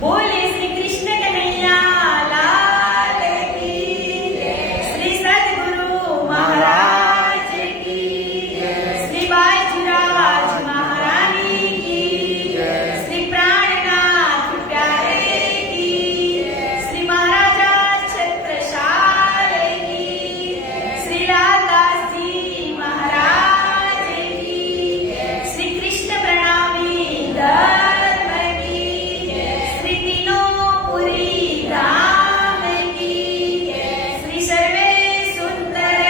बोले श्री कृष्ण कन्हैया लाल की जय। श्री सद्गुरु महाराज की जय। श्री बाईजीराज महारानी की जय। श्री प्राणनाथ प्यारे की जय। श्री महाराजा छत्रसाल की जय। श्री रामदास जी महाराज की जय। श्री कृष्ण प्रणामी धर्म की जय। श्री तीनों धाम की जय। श्री सर्वे सुंदर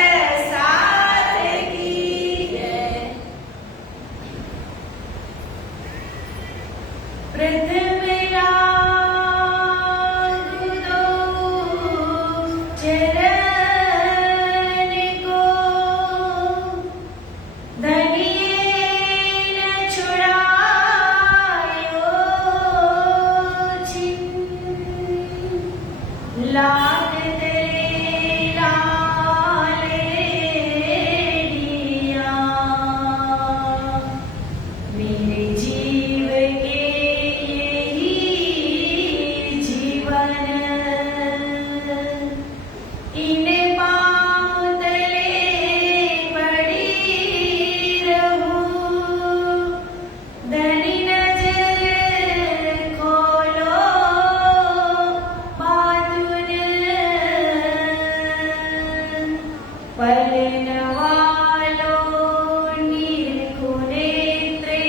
साथ की जय। प्रथम लागू दो चरण को, धनिये न छुड़ायो छिन। लाग तेरे लाले दिया, मेरे जीव के यही जीवन। इन पाँव तले पड़ी रहूं, धनी नजर खोलो माधुर। पलन वालो नीरखो नेत्रे,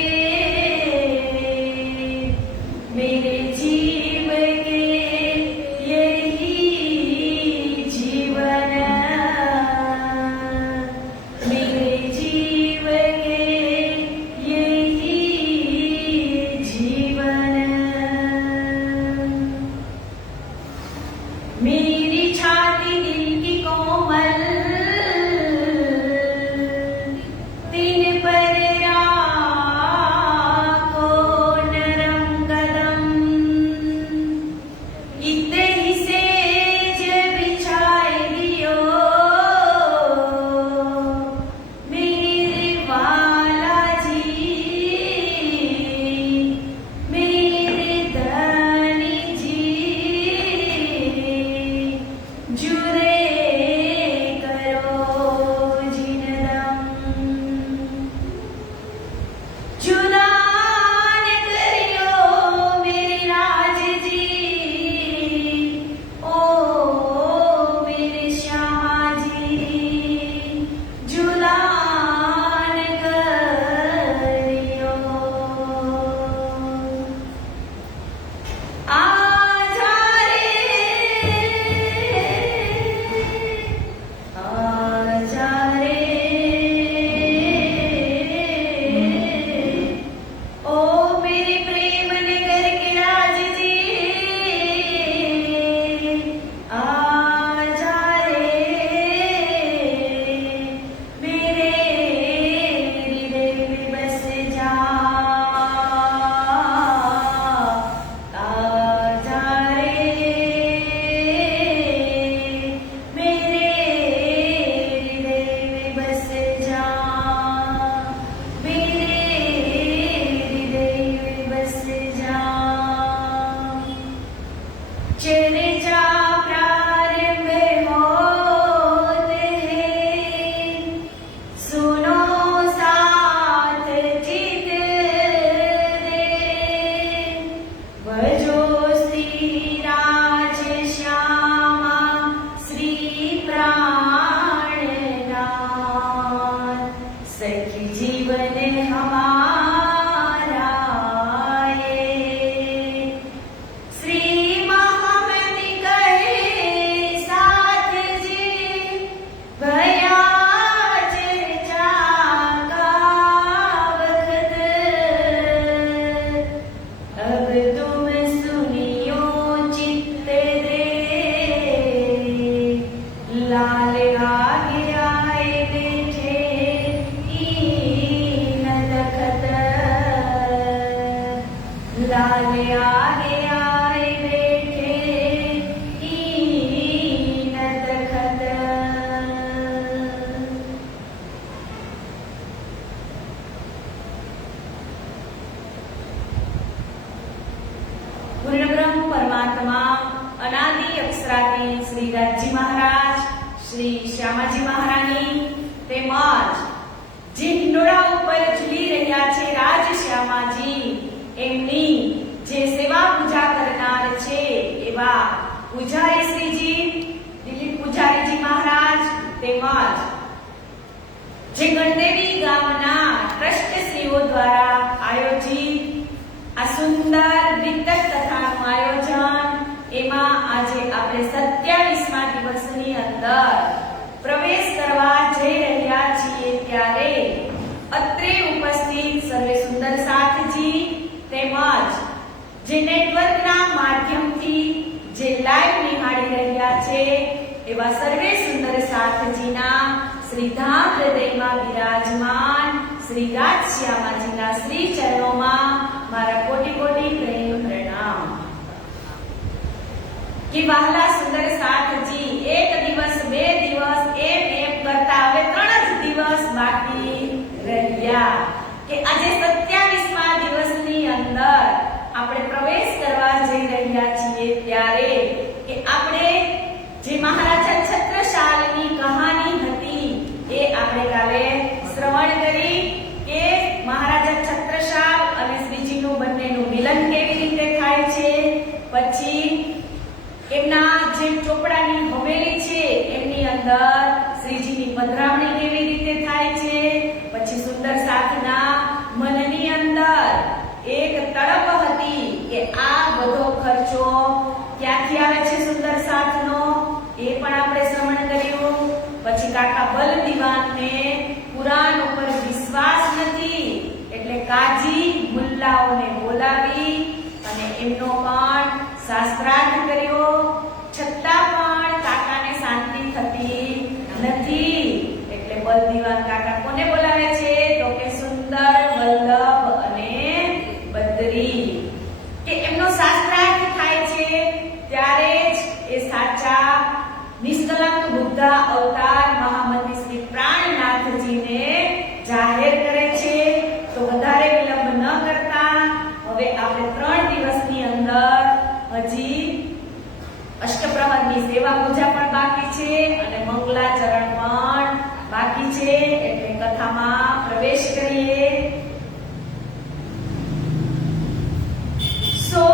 मेरे जीव के यही जीवन। मेरे जीव के यही जीवन। मेरी छाती दिल की कोमल, तीन पर राखो नरम कदम। इतने ही सेज बिछाए दियो, मेरे वाला जी, मेरे धनी जी। जुदे करो जिनदम, जुदा न करियो मेरे राज जी। ओ मेरे शाह जी, जुदा न करियो। आजा रे आजा रे, ओ मेरे प्रेम नगर के राज जी। आजा रे, मेरे हृदय में बस जा। आजा रे, मेरे हृदय में बस जा। मेरे हृदय में बस जा। चर्चा प्रारंभ होते हैं, सुनो साथ चित दे। भजो श्री राज श्यामा श्री प्राणनाथ। सखी जीवन हमारा ये, श्री महामति कहे साथ जी। भया चर्चा का वक्त, अब तुम सुनियो चित्त दे। लाल आगे आए बैठे ईन तखत। लाल आगे आए बैठे ईन तखत। पूर्ण ब्रह्म પરમાત્મા અનાદિ અક્ષરાતી શ્રી રાજજી મહારાજ, શ્રી શ્યામાજી મહારાણી તેમજ જે હિંડોળા ઉપર ઝૂલી રહ્યા છે રાજ શ્યામાજી, એમની જે સેવા પૂજા કરનાર છે એવા પૂજારી શ્રીજી દિલીપ પૂજારીજી મહારાજ તેમજ જે ગણદેવી ગામના ટ્રસ્ટશ્રીઓ દ્વારા આયોજિત આ સુંદર વિતક કથાનું આયોજન, એમાં આજે આપણે 27મા દિવસની અંદર પ્રવેશ કરવા જઈ રહ્યા છીએ ત્યારે અત્રે ઉપસ્થિત સર્વે સુંદર સાથજી તેમજ જે નેટવર્કના માધ્યમથી જે લાઈવ નિહાળી રહ્યા છે એવા સર્વે સુંદર સાથજીના શ્રી ધામ હૃદયમાં બિરાજમાન શ્રી રાજ શ્યામાજીના શ્રી ચરણોમાં મારા કોટી કોટી પ્રેમ પ્રણામ. કે વહાલા સુંદર સાથજી, એક દિવસ બે દિવસ એમ કરતા હવે 3 જ દિવસ બાકી રહ્યા કે આજે 27મા દિવસની અંદર આપણે પ્રવેશ કરવા જઈ રહ્યા છીએ ત્યારે કે આપણે જે મહારાજા છત્રસાલની કહાની હતી એ આપણે કાલે શ્રવણ કરી કે મહારાજા છત્રસાલ અને શ્રીજીનું બંનેનું મિલન કેવી રીતે થાય છે, પછી એમના જે ચોપડાની હવેલી છે એમની અંદર શ્રીજીની પધરામણી કેવી રીતે થાય છે, પછી સુંદર સાથના મનની અંદર એક તડપ હતી કે આ બધો ખર્ચો ક્યાંથી આવે છે સુંદર સાથનો, એ પણ આપણે શ્રવણ કર્યું. પછી કાકા બલ દીવાનને કુરાન ઉપર વિશ્વાસ નથી એટલે કાજી મુલ્લાઓને બોલાવી અને એમનો પણ શાસ્ત્રાર્થ કર્યો, છતાં પણ કાકાને શાંતિ થતી નથી એટલે બલ દીવાન કાકા કોને બોલાવે છે તો કે સુંદર, વલ્લભ અને બદ્રી, કે એમનો શાસ્ત્રાર્થ થાય છે ત્યારે જ એ સાચા નિષ્કલંક બુદ્ધ અવતાર મહામંત્રી શ્રી પ્રાણનાથજીને જાહેર કરે છે. તો વધારે વિલંબ ન કરતા હવે આપણે 3 દિવસની અંદર હજી અષ્ટપ્રહરની સેવા પૂજા પણ બાકી છે અને મંગલાચરણ પણ બાકી છે એટલે કથામાં પ્રવેશ કરીએ. સો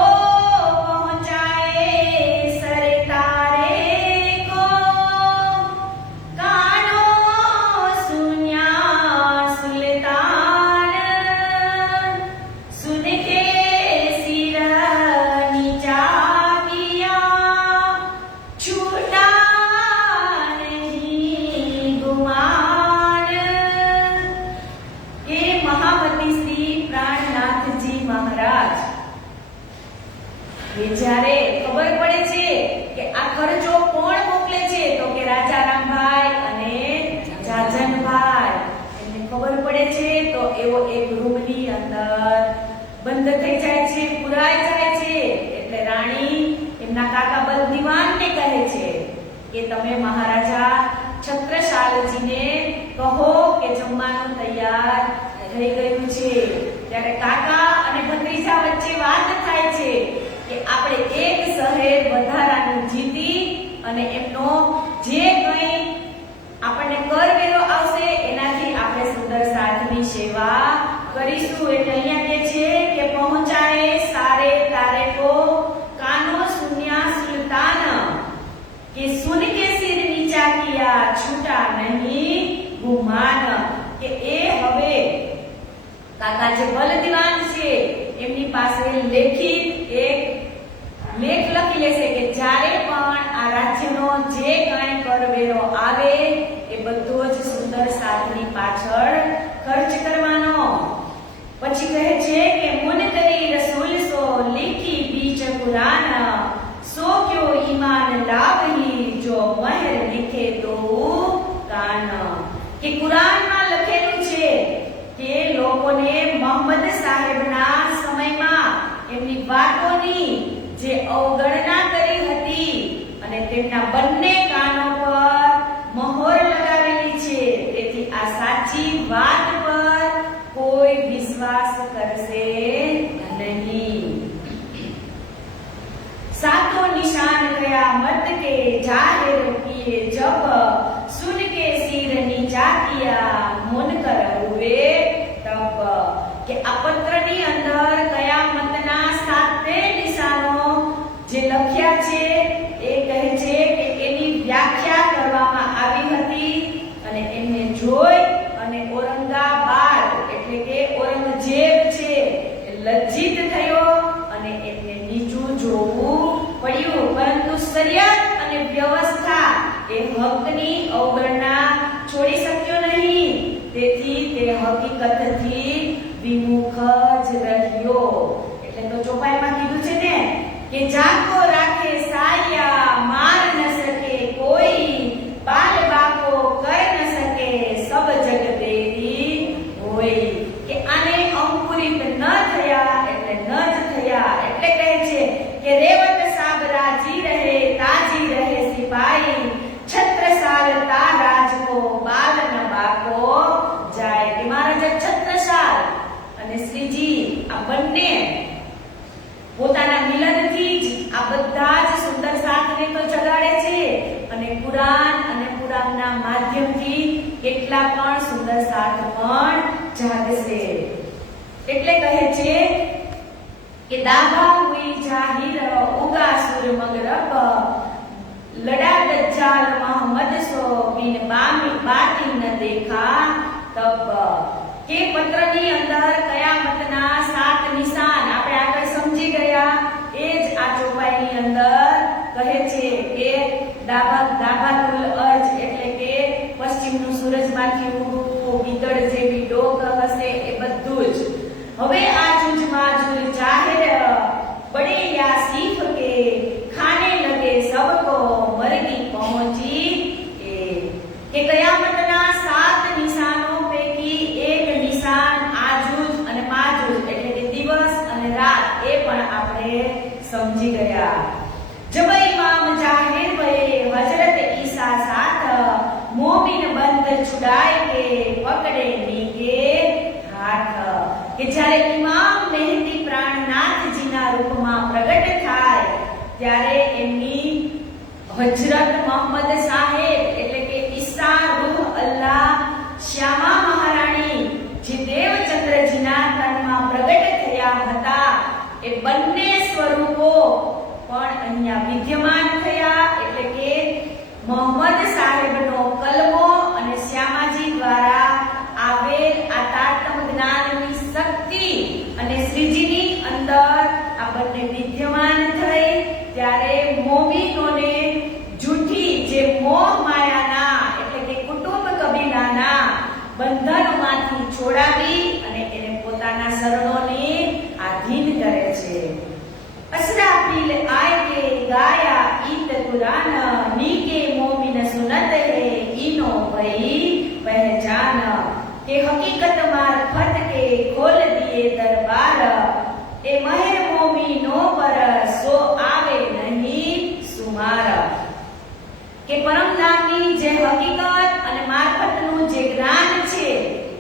જ્યારે ખબર પડે છે કે આ ખર્ચો કોણ મોકલે છે તો કે રાજા રામભાઈ અને જાજનભાઈ, એમને ખબર પડે છે તો એવો એક રૂમની અંદર બંધ થઈ જાય છે, પુરાઈ જાય છે એટલે રાણી એમના કાકા બલદીવાનને કહે છે કે તમે મહારાજા છત્રસાલજીને કહો કે જમવાનું તૈયાર થઈ ગયું છે. ત્યારે કાકા અને ભત્રીજા વચ્ચે વાત થાય છે કે આપણે એક શહેર વધારાનું જીતી અને એમનો જે કંઈ આપણને કરવેરો આવશે એનાથી આપણે સુંદર સાથની સેવા કરીશું. એટલે અહીંયા કહે છે કે પહોંચાએ સારે તારે કો કાનો સુન્યા સુલતાન કે સુન કે સિર નીચા કિયા છૂટા નહીં ગુમાન, કે એ હવે કાકા જે બલદીવાન છે એમની પાસે લેખિત એક લેખ લખી લેશે કે જ્યારે પણ આ રાજ્યનો જે કાંઈ કરવેરો આવે એ બધો જ સુંદર સાથની પાછળ ખર્ચ કરવાનો. પછી કહે છે કે મુન કરી રસૂલ સો લીખી બીચ કુરાન સો ક્યો ઈમાન લાવહી જો મહેર લીખે તો કાન, કે કુરાનમાં લખેલું છે કે લોકોને મોહમ્મદ સાહેબના સમયમાં એમની વાતોની જે અવગણના કરી હતી અને તેમના બંને કાનો પર મહોર લગાવેલી છે, તેથી આ સાચી વાત પર કોઈ વિશ્વાસ કરશે નહીં. कयामत के जाहिर किए जब सुन के सिर नीचा किया मुन कर हुए तब કે આ પત્રની અંદર કયામતના 7 નિશાનો જે લખ્યા છે એ કહે છે કે એની વ્યાખ્યા કરવામાં આવી હતી અને એમને જોઈ અને ઔરંગાબાદ એટલે કે ઔરંગઝેબ છે એ લજ્જિત થયો અને એને નીચું જોવું પડ્યું, પરંતુ શરિયત અને વ્યવસ્થા એ હકની અવગણના છોડી શક્યો નહીં, તેથી તે હકીકતથી વિમુખ જ રહ્યો. એટલે તો ચોપાઈમાં કીધું છે ને કે જાકો રાખે સાયા માર ન શકે કોઈ, બાલ બાકો કર ન શકે સબ જગ તેરી હોય. કે આને અંકુરિત ન થયા એટલે ન જ થયા, એટલે કહે છે કે રેવત સાબ રાજી રહે તાજી રહે સિપાઈ, છત્રસાલ તા રાજ કો બાલ ન બાકો જાય. કે મહારાજા છત્રસાલ અને શ્રીજી આ બંને પોતાના મિલનથી જ આ બધા જ સુંદર સાથને તો જગાડે છે અને કુરાન અને કુરાનના માધ્યમથી કેટલા પણ સુંદર સાથ પણ જાગશે. એટલે કહે છે કે દાબા હુઈ જાહિર ઉગા સુર મગરબ, લડા દજ્જાલ મોહમ્મદ સો બિન બાતી ન દેખા તબ. કે પત્રની અંદર કયામતના 7 નિશાન આપણે આગળ સમજી ગયા, એ જ આ ચોપાઈની અંદર કહે છે કે દાબાતુલ અર્જ એટલે કે પશ્ચિમનું સૂરજમાંથી ઉગવું, ગીદડ જેવી ડોક હશે, એ બધું જ. હવે આ જુજમાં જુલ જાહેર બડે યાસીફ કે ખાને લગે સબકો મરદી પહોંચી કે કયામતના 7 નિશાનો પૈકી એક નિશાન આજુજ અને માજુજ એટલે કે દિવસ અને રાત, એ પણ આપણે સમજી ગયા. જબ ઇમામ જાહિર ભયે હજરત ઈસા સાથ, મોમિન બંધ છુડાય કે પકડે નીકે હાથ. કે જ્યારે ઇમામ મહેદી પ્રાણનાથજીના રૂપમાં પ્રગટ થાય ત્યારે એમની હજરત મોહમ્મદ સાહેબ એટલે કે ઈસા રૂહ અલ્લાહ શ્યામા મહારાણી જે દેવચંદ્રજીના તનમાં પ્રગટ થયા હતા, એ બંને સ્વરૂપો પણ અહીંયા વિદ્યમાન થયા. એટલે કે મોહમ્મદ સાહેબનો કલમો અને શ્યામાજી દ્વારા આવેલ આ તારતમ જ્ઞાનની શક્તિ અને શ્રીજીની અંદર આ બંને વિદ્યમાન થઈ ત્યારે મોમીનોને જૂઠી જે મોહ માયાના એટલે કે કુટુંબ કબીલાના બંધનોમાંથી છોડાવી અને એને પોતાના શરણોને આધીન કરે છે. અસરાફીલ આય કે ગાયા ઈત કુરાન, નીકે મોમિન સુનત હે ઈનો ભઈ પહેચાન. કે હકીકત મારફત કે ખોલ દિએ દરબાર, એ મહેર મોમીનો પર સો આવે નહીં સુમાર. કે પરમધામની જે હકીકત અને મારફતનું જે જ્ઞાન છે,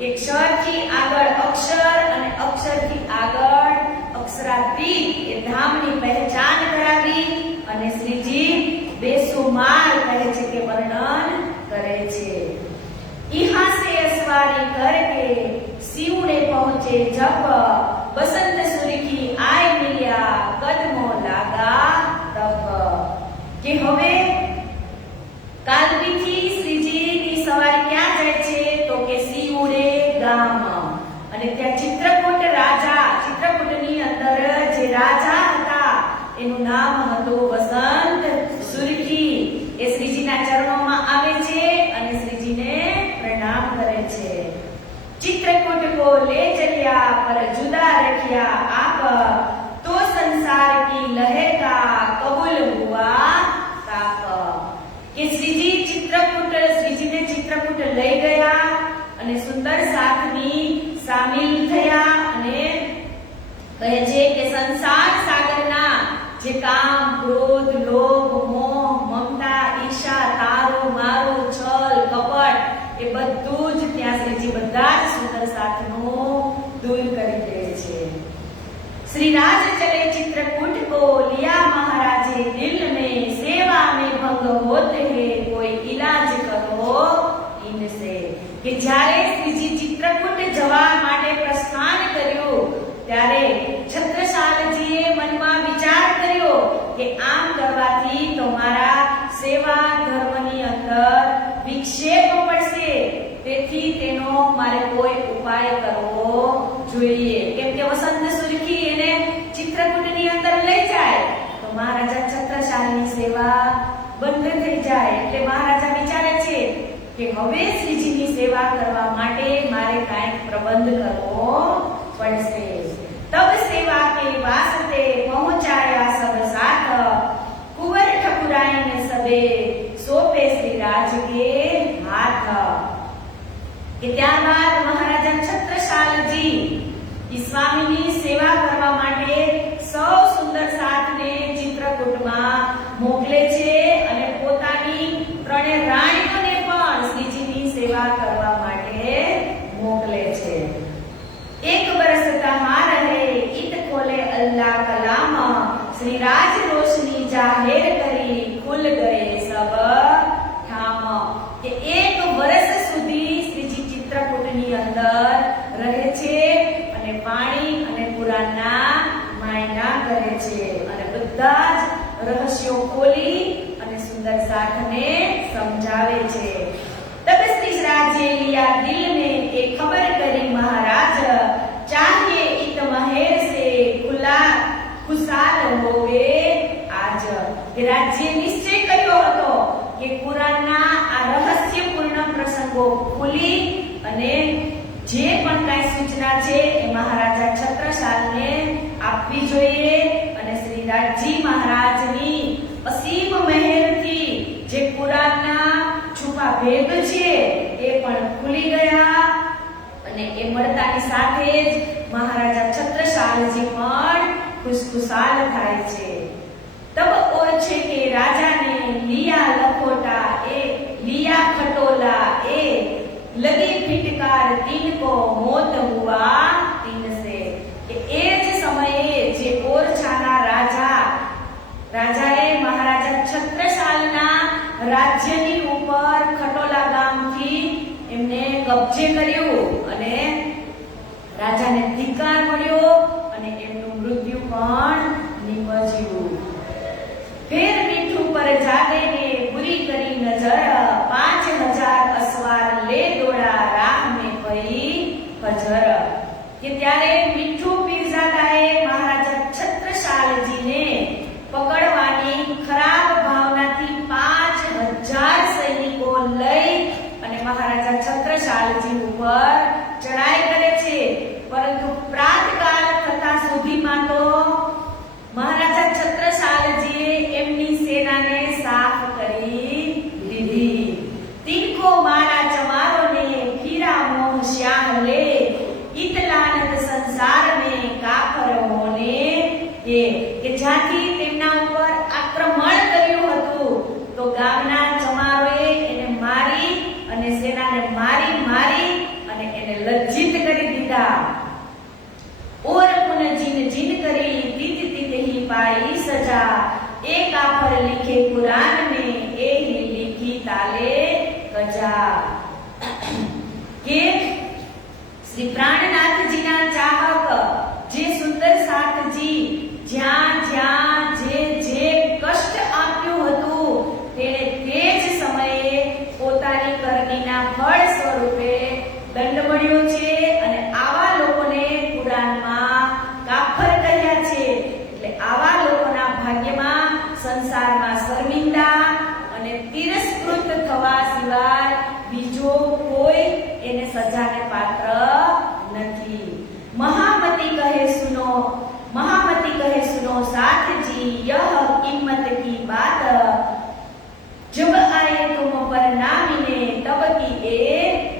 એ ક્ષરથી આગળ અક્ષર અને અક્ષરથી આગળ અક્ષરાતીત એ ધામની પહેચાન કરાવી અને શ્રીજી બેસુમાર કહે છે કે વર્ણન કરે છે. यहाँ से असवारी करके सीवड़े पहुंचे जब, बसंत सुरखी आय मिल्या कदमो लागा तब. કે હવે કાલબીથી શ્રીજીની સવારી ક્યાં જાય છે તો કે સીવડે ગામ, અને ત્યાં ચિત્રકૂટ રાજા, ચિત્રકૂટની અંદર જે રાજા હતા એનું નામ હતું વસંત સુરખી. એ શ્રીજીના ચરણોમાં આવે છે અને શ્રીજીને प्रणाम करे छे. चित्रकूट को ले चलिया पर जुदा रखिया आप, तो संसार की लहर का कबूल हुआ ताप. કે શ્રીજી શ્રીજીને ચિત્રકૂટ લઈ ગયા અને સુંદર સાથની સામેલ થયા અને કહે છે કે સંસાર સાગરના જે કામ, ક્રોધ, લોભ, મોહ, મમતા, ઈર્ષા, તારો મારો, છલ, કપટ, એ બધું જ ત્યાં શ્રીજી બધા જ સુંદર સાથનું દૂર કરી દે છે. श्री राज चले चित्रकूट को लिया महाराजे दिल में, सेवा મહારાજા છત્રસાલની સેવા બંધ થઈ જાય એટલે મહારાજા વિચારે છે કે હવે શ્રીજીની સેવા કરવા માટે મારે કાંઈક પ્રબંધ કરવો પડશે. તબ સેવા કે વાસ્તે પહોંચાયા સબ સાથ, કુંવર ઠકુરાઈને સબે સોપે શ્રી રાજ કે હાથ. કે ત્યારબાદ મહારાજા છત્રસાલજી ઈ સ્વામીની સેવા કરવા માટે સૌ સુંદર સાથને ચિત્રકૂટમાં મોકલે છે અને પોતાની ત્રણેય રાણીઓને પણ શ્રીજીની સેવા કરવા માટે મોકલે છે. એક બરસ તમાર હે ઈત ખોલે અલ્લાહ કલામ, શ્રી રાજ રોશની જાહેર કરી ખુલ ગયે સબ ઠામ. કે એક વર્ષ સુધી શ્રીજી ચિત્રકૂટની અંદર રહે છે અને પાણી અને પુરાણના માયના કરે છે અને બધા જ રહસ્યો ખોલી અને સુંદર સાથને સમજાવે છે. तब श्री राज्य लिया दिल में के खबर करी महाराज, चाहिए इत महेर से खुला खुशाल होवे आज. કે રાજ્ય નિશ્ચય કર્યો હતો કે કુરાનના આ રહસ્યપૂર્ણ પ્રસંગો ખોલી અને જે પણ કાંઈ સૂચના છે એ મહારાજા છત્રસાલને આપવી જોઈએ અને શ્રી રાજજી મહારાજની અસીમ મહેરથી જે કુરાનના છુપા ભેદ છે એ પણ ખુલી ગયા અને એ મળતાની સાથે જ મહારાજા છત્રસાલજી પણ ખુશખુશાલ થાય છે. तब और छे के राजा ने लिया लखोटा ए लिया खटोला ए लगी फिटकार तीन को मौत हुआ तीन से. કે એ જ સમયે જે ઓરછાના રાજાએ મહારાજા છત્રસાલના રાજ્યની ઉપર ખટોલા ગામથી એમને કબજે કર્યું અને રાજાને ધિક્કાર મળ્યો અને એમનું મૃત્યુ પણ નિપજ્યું. फिर मीठू पर जाने ने बुरी करी नजर, 5000 असवार ले दौड़ा राह में पई फजर. કે ત્યારે મીઠુ પીરઝાદાએ મહારાજા છત્રસાલજીને પકડવાની ખરાબ ભાવનાથી 5000 સૈનિકો લઈ અને મહારાજા છત્રસાલજી ઉપર ચડાઈ કરે છે. પરંતુ પ્રાતકાળ થતા સુધીમાં તો મહારાજા છત્રસાલજીએ એમની સેનાને સાફ કરી દીધી. તિનકો મારા ચમારોને ફીરા મોહ શ્યામ લે, ઇતલાનત સંસાર મે કાફર હોને કે જ્યાંથી તેમના ઉપર આક્રમણ કર્યું હતું તો ગામના ચમારોએ એને મારી અને સેનાને મારી અને એને લજ્જિત કરી દીધા. ઓર પુન જીન કરી તીત ही पाई सजा, एक आफर लिखे कुरान में ए ही लिखी ताले गजा. के श्री प्राणनाथ जी ना चाहक जे सुंदर साथजी જ્યાં જ્યાં જે કષ્ટ આપ્યું હતું તેણે તે જ સમયે પોતાની કરણીના ફળ સ્વરૂપે દંડ મળ્યો છે અને આવા લોકોને કુરાનમાં કાફર કહ્યા છે. એટલે આવા લોકોના ભાગ્યમાં સંસારમાં શર્મિંદા અને તિરસ્કૃત થવા સિવાય બીજો કોઈ એને સજાને પાત્ર નથી. महामती कहे सुनो साथ जी यह कीमत की बात, जब आए तुम पर नामीने तब की ए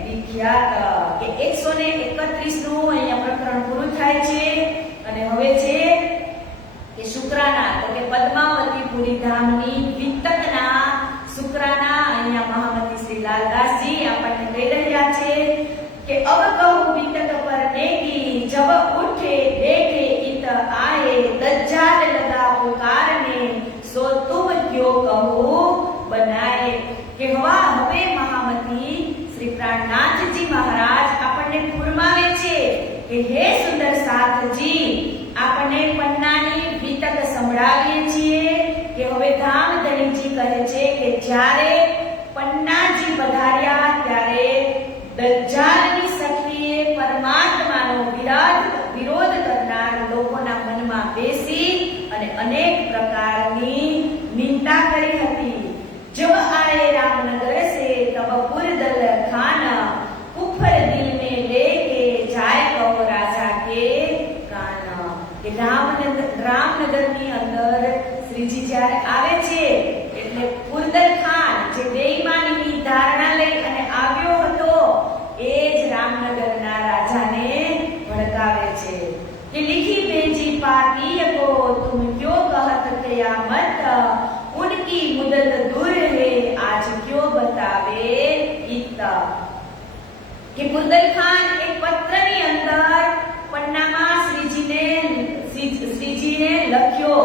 विख्यात. કે 131 નું અહીંયા પ્રકરણ પૂરું થાય છે અને હવે છે કે શુક્રાના તો કે પદ્માવતીપુરી ધામની વિતકના શુક્રાના અહીંયા મહામતી શ્રી લાલદાસજી આપણને કહી રહ્યા છે કે અબ કહું વિતક પર નેકી જબ ઉઠે દેખે इत आए दज्जाल लगा पुकारने सो तुम क्यों कहो बनाए. કે હવે મહામતી શ્રી પ્રાણનાથજી મહારાજ આપણને ફરમાવે છે કે હે સુંદર સાથજી આપણને પન્નાની વિતક સંભળાવીએ છીએ કે હવે ધામધણીજી કહે છે કે જ્યારે પન્નાજી પધાર્યા ત્યારે દજ્જાલની શક્તિએ પરમાત્માનો વિરોધ કરનાર લોકોના મનમાં બેસી અને અનેક પ્રકારની નિંદા કરી હતી. जब आए रामनगर से तब पुरदल खान कुफर दिल में लेके जाए कहो राजा के कान. કે રામનગરની અંદર શ્રીજી જ્યારે આવે છે એટલે પુરદલ ખાન જે બેઈમાનીની ધારણા લઈ અને આવ્યો હતો એ જ રામનગરના રાજાને ભડકાવે છે કે लिखी भेजी पाती को तुम क्यों कहत कयामत उनकी मुदत दूर है आज क्यों बतावे इत. કે પુરદલ ખાન એક પત્રની અંદર પન્નામાં શ્રીજીને લખ્યો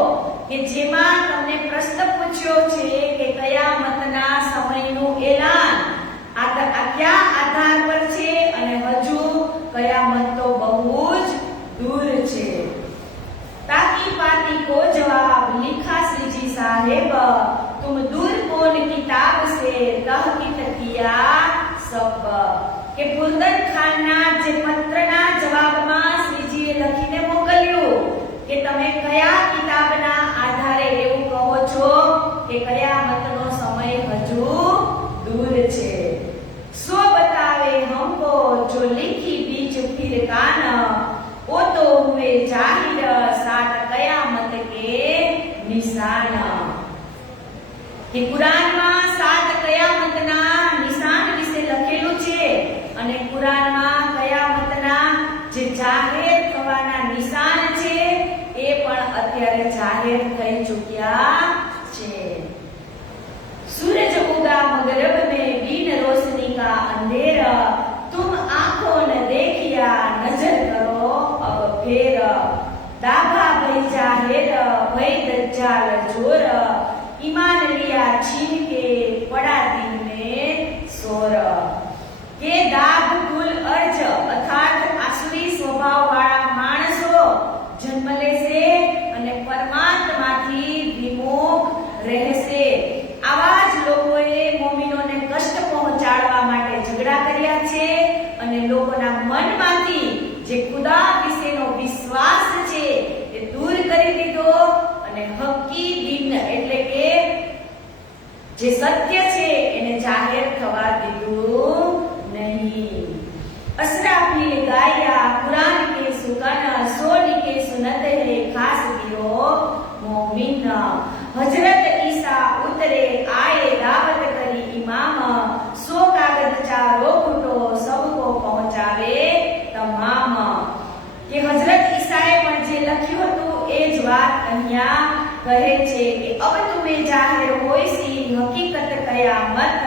કે જેમાં તમને પ્રશ્ન પૂછ્યો છે કે કયામતના સમયનું એલાન આ કયા આધાર પર છે અને હજુ કયામત તો બહુ જ दूर છે. ताकि पाती को जवाब लिखा श्रीजी साहेब तुम दूर कौन किताब से तहकीक किया सब. કે પુરદલ ખાનના જે પત્રના જવાબમાં શ્રીજીએ લખીને મોકલ્યું કે તમે કયા કિતાબના આધારે એવું કહો છો કે કયામતનો સમય હજુ दूर છે. સો બતાવે हमको जो लिखी बीच फिर कान वो तो हुए जाहिर सात कयामत के निशान. કે કુરાનમાં સાત કયામતના નિશાન વિશે લખેલું છે અને કુરાનમાં કયામતના જે જાહેર થવાના નિશાન છે એ પણ અત્યારે જાહેર થઈ ચૂક્યા છે. सूरज उगा मगरब में बिन रोशनी का अंधेरा तुम आंखों ने देखिया नजर करो अब फेर. दाभा भई जाहिर भई दज्जाल जोर ईमान लिया छीन के पड़ा दिन में सोर. કે દાભ કુલ અર્જ અર્થાત આસુરી સ્વભાવ વાળા માણસો જન્મ લેશે અને પરમાત્માથી વિમુખ રહેશે. આવા જ લોકોએ મોમિનોને કષ્ટ પહોંચાડવા માટે ઝઘડા કર્યા છે અને લોકોના મનમાંથી જે ખુદા વિશેનો વિશ્વાસ છે એ દૂર કરી દીધો અને હકી દીન એટલે કે જે સત્ય છે એને જાહેર થવા દીધું नहीं. असराफिल गाया कुरान के सुकन सोनी के सुनत है खास गिरो मोमिन. हजरत ईसा उतरे आए दावत करी इमाम सो कागज चारो फूटो सबको पहुंचावे तमाम. કે હજરત ઈસાએ પણ જે લખ્યું હતું એ જ વાત અહીંયા કહે છે કે अब तुम्हें जाहिर होईसी हकीकत कयामत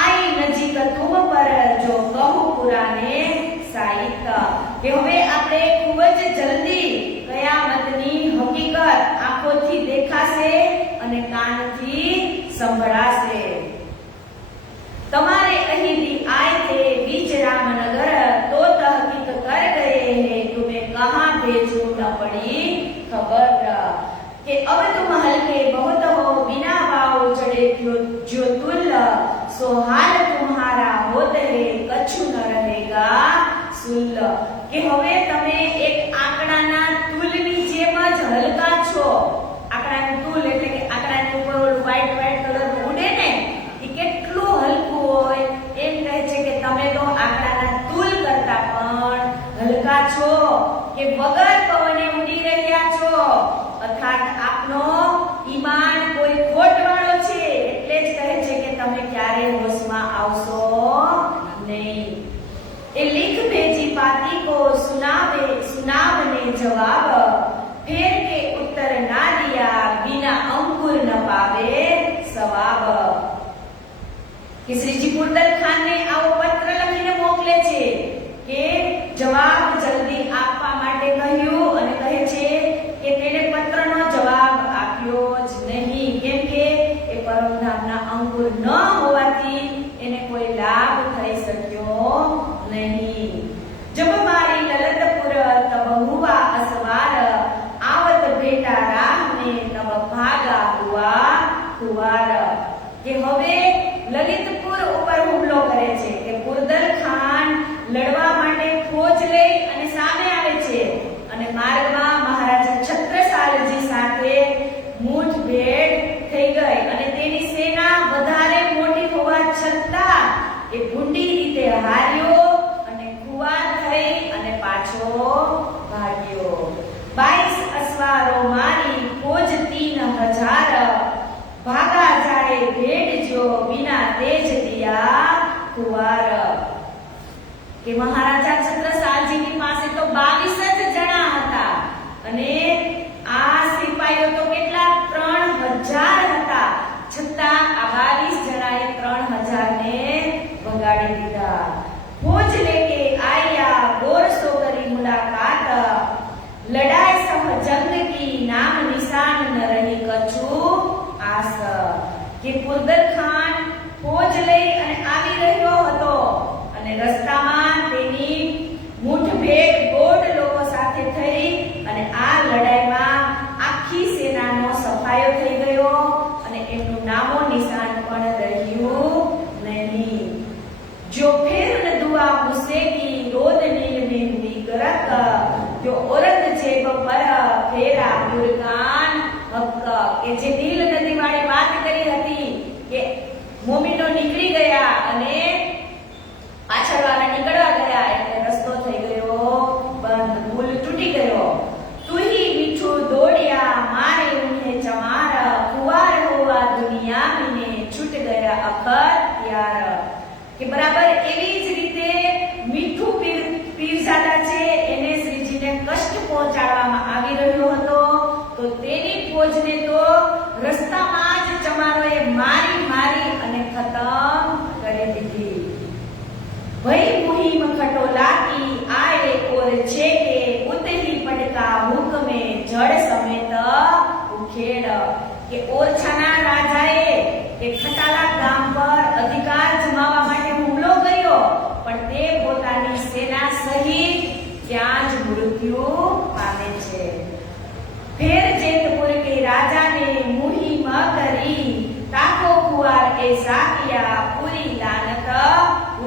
आई नजीक तुम पर जो कहूं पुराने साहित. કે હવે આપણે ખૂબ જ જલ્દી કયામતની હકીકત આંખોથી દેખાશે અને કાનથી સંભળાશે. તમારે અહીંથી આए थे बीच रामनगर तो तहकीक कर गए हैं तुम्हें कहां भेजूं न पड़ी खबर. कि अब तुम हल्के बहुत हो बिना वाव चढ़े जो तुल सो हाल तुम्हारा होत है कछु न रहेगा सुल. કે હવે તમે એક આંકડાના તુલની જેમ જ હલકા છો. આંકડાનું તુલ એટલે કે આંકડાની ઉપર ઓલું વ્હાઈટ કલરનું ઉડે ને એ કેટલું હલકું હોય એમ કહે છે કે તમે તો આંકડાના તુલ કરતા પણ હલકા છો કે વગર પવને ઉડી રહ્યા છો. અર્થાત આપનો ઈમાન કોઈ ખોટવાળો છે એટલે જ કહે છે કે તમે ક્યારે હોશમાં આવશો નહીં. એ लिख भेजी पाती को सुनावने जवाब फेर के उत्तर ना दिया बिना अंकुर न पावे सवाब. કે શ્રીજી પુરદલ ખાનને આવો પત્ર લખીને મોકલે છે કે જવાબ જલ્દી આપવા માટે કહ્યું અને કહે છે કે તેને પત્રનો જવાબ આપ્યો જ નહીં કેમ કે એ પરમધામના અંકુર ન હોવાથી એને કોઈ લાભ થઈ શક્યો नहीं. जब मारी ललतपुर तब हुआ असवार आवत बेटा राह में तब भागा हुआ कुवार. કે હવે લલિતપુર ઉપર હુમલો કરે છે કે પુરદલ ખાન લડવા માટે ફોજ લઈ जो बिना तेज दिया कुंवर। કે મહારાજા છત્રસાલજીની પાસે તો 22 જ જણા હતા અને આ સિપાહીઓ તો કેટલા 3000 હતા, છતાં આ 22 જણાએ 3000 ને ભગાડી દીધા। ફોજ લેકે આયા ગોરસો કરી મુલાકાત, લડાઈ સહ જંગ કી નામ નિશાન ન રહી કछु આસ। કે પુરદલ ખાન ફોજ લઈ અને આવી રહ્યો હતો અને રસ્તામાં તેની મુઠભેડ ગોળ લોકો સાથે થઈ અને આ લડાઈમાં આખી સેનાનો સફાયો થઈ ગયો અને એમનું નામો નિશાન પણ રહ્યું નહીં। જો ફિર ન દુઆ મુસે કી રોદ નીલ મહેંદી ગરક, જો ઔરંગઝેબ પર ફેરા બુરકાન હક। કે જે નીલ નદી વાળી વાત કરી હતી કે મોમિનો નીકળી ગયા અને પાછળવાળા નીકળવા ગયા એટલે રસ્તો થઈ ગયો બંધ, પુલ તૂટી ગયો। તું ही મીઠું દોડિયા મારે ઉन्हें ચમાર, કુવાર હોવા દુનિયા મીને છૂટ ગયા અખર યાર। કે બરાબર એવી જ રીતે મીઠું પીરઝાદા છે એને શ્રીજીને કષ્ટ પહોંચાડવામાં આવી રહ્યો હતો તો તેની ફોજને તો રસ્તામાં જ ચમારોએ મારી મારી અને ખતમ કરી દીધી। वही मुहिम खटोला की आए और छेके, उतही पटका मुख में जड़ समेत उखेड़। के ओरछाना राजाए કે ખટાલા ગામ પર અધિકાર જમાવવા માટે હુમલો કર્યો પણ તે પોતાની સેના સહિત ત્યાં જ મૃત્યુ પામે છે। ફેર જેતપુર કે રાજાને મુહિમ કરી, તાકો કુવાર એ સાકિયા પૂરી લાનત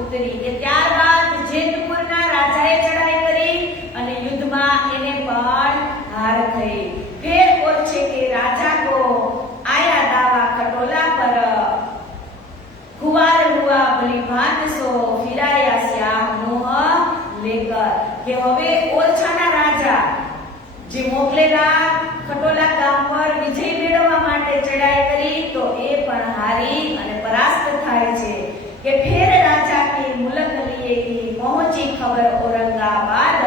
ઉતરી। કે ત્યારબાદ જેતપુરના રાજાએ ચડાઈ કરી અને યુદ્ધમાં એને પણ હાર થઈ। ફેર ઓછે કે રાજા કો आया दावा खटोला पर, कुवार हुआ भली भांत सो फिराया श्याम मोह लेकर। के હવે ઓરછાના રાજા જે મોકલેલા ખટોલા ગામ પર વિજય મેળવવા માટે ચડાઈ કરી તો એ પણ હારી અને પરાસ્ત થાય છે। કે ફેર રાજા કે મુલક લીએ की पहुंची खबर औरंगाबाद,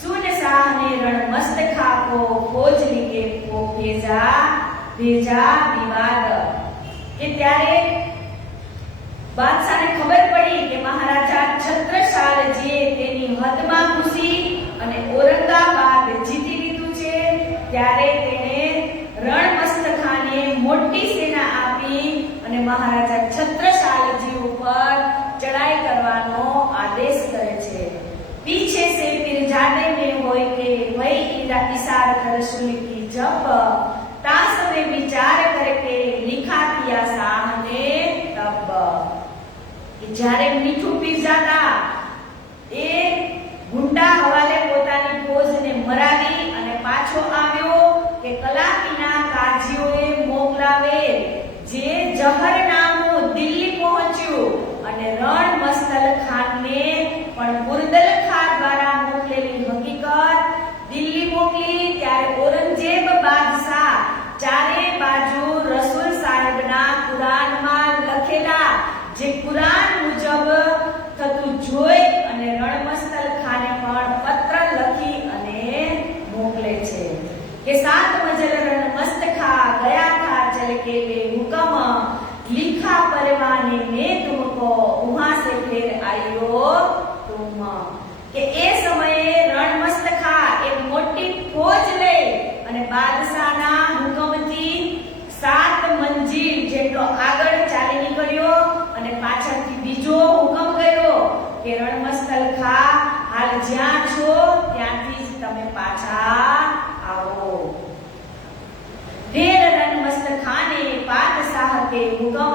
सुन शाह ने रण मस्तखा को फौज लिखे को भेजा विवाद। કે ત્યારે બાદશાહને ખબર પડી કે મહારાજા છત્રસાલજીએ તેની હદમાં ઘૂસી અને ઔરંગાબાદ જીતી લીધું છે ત્યારે તેણે રણમસ્તખાને મોટી સેના આપી અને મહારાજા છત્રસાલજી ઉપર ચડાઈ કરવાનો આદેશ કરે છે। पीछे से पीरजादे में होय के वही इशारत रसूल की जब, तास में विचार करके लिखा किया शाह ने तब। જ્યારે મીઠું પીરજાદા એ ગુંડા હવાલે પોતાની ફોજને મરાવી અને પાછો આવ્યો કે કલાપીના કાજીઓએ મોકલાવે જે જહરનામું દિલ્હી પહોંચ્યું અને રણ મસ્તલ ખાનને પણ પુરદલ ખાન દ્વારા મોકલેલી હકીકત દિલ્હી મોકલી ત્યારે ઔરંગઝેબ બાદશાહ ચારે બાજુ રસૂલ સાહેબના કુરાનમાં લખેલા જે કુરાન મુજબ થતું જોઈ અને રણમસ્તલ ખાને પણ પત્ર લખી અને મોકલે છે કે 7 मजल रणमस्तखा गया था चल के वे हुक्म, लिखा परवाने में तुमको वहां से फिर आयो तुम। કે એ સમયે રણમસ્તખા એક મોટી ફોજ લઈ અને બાદશાહના હુકમથી 7 મંજિલ જેટલો આગળ ચાલી નીકળ્યો અને પાછળથી બીજો હુકમ કર્યો કે રણમસ્તખા હાલ જ્યાં છો ત્યાંથી જ તમે પાછા आओ। ढेर रनमस्तखा ने बादशाह के हुक्म,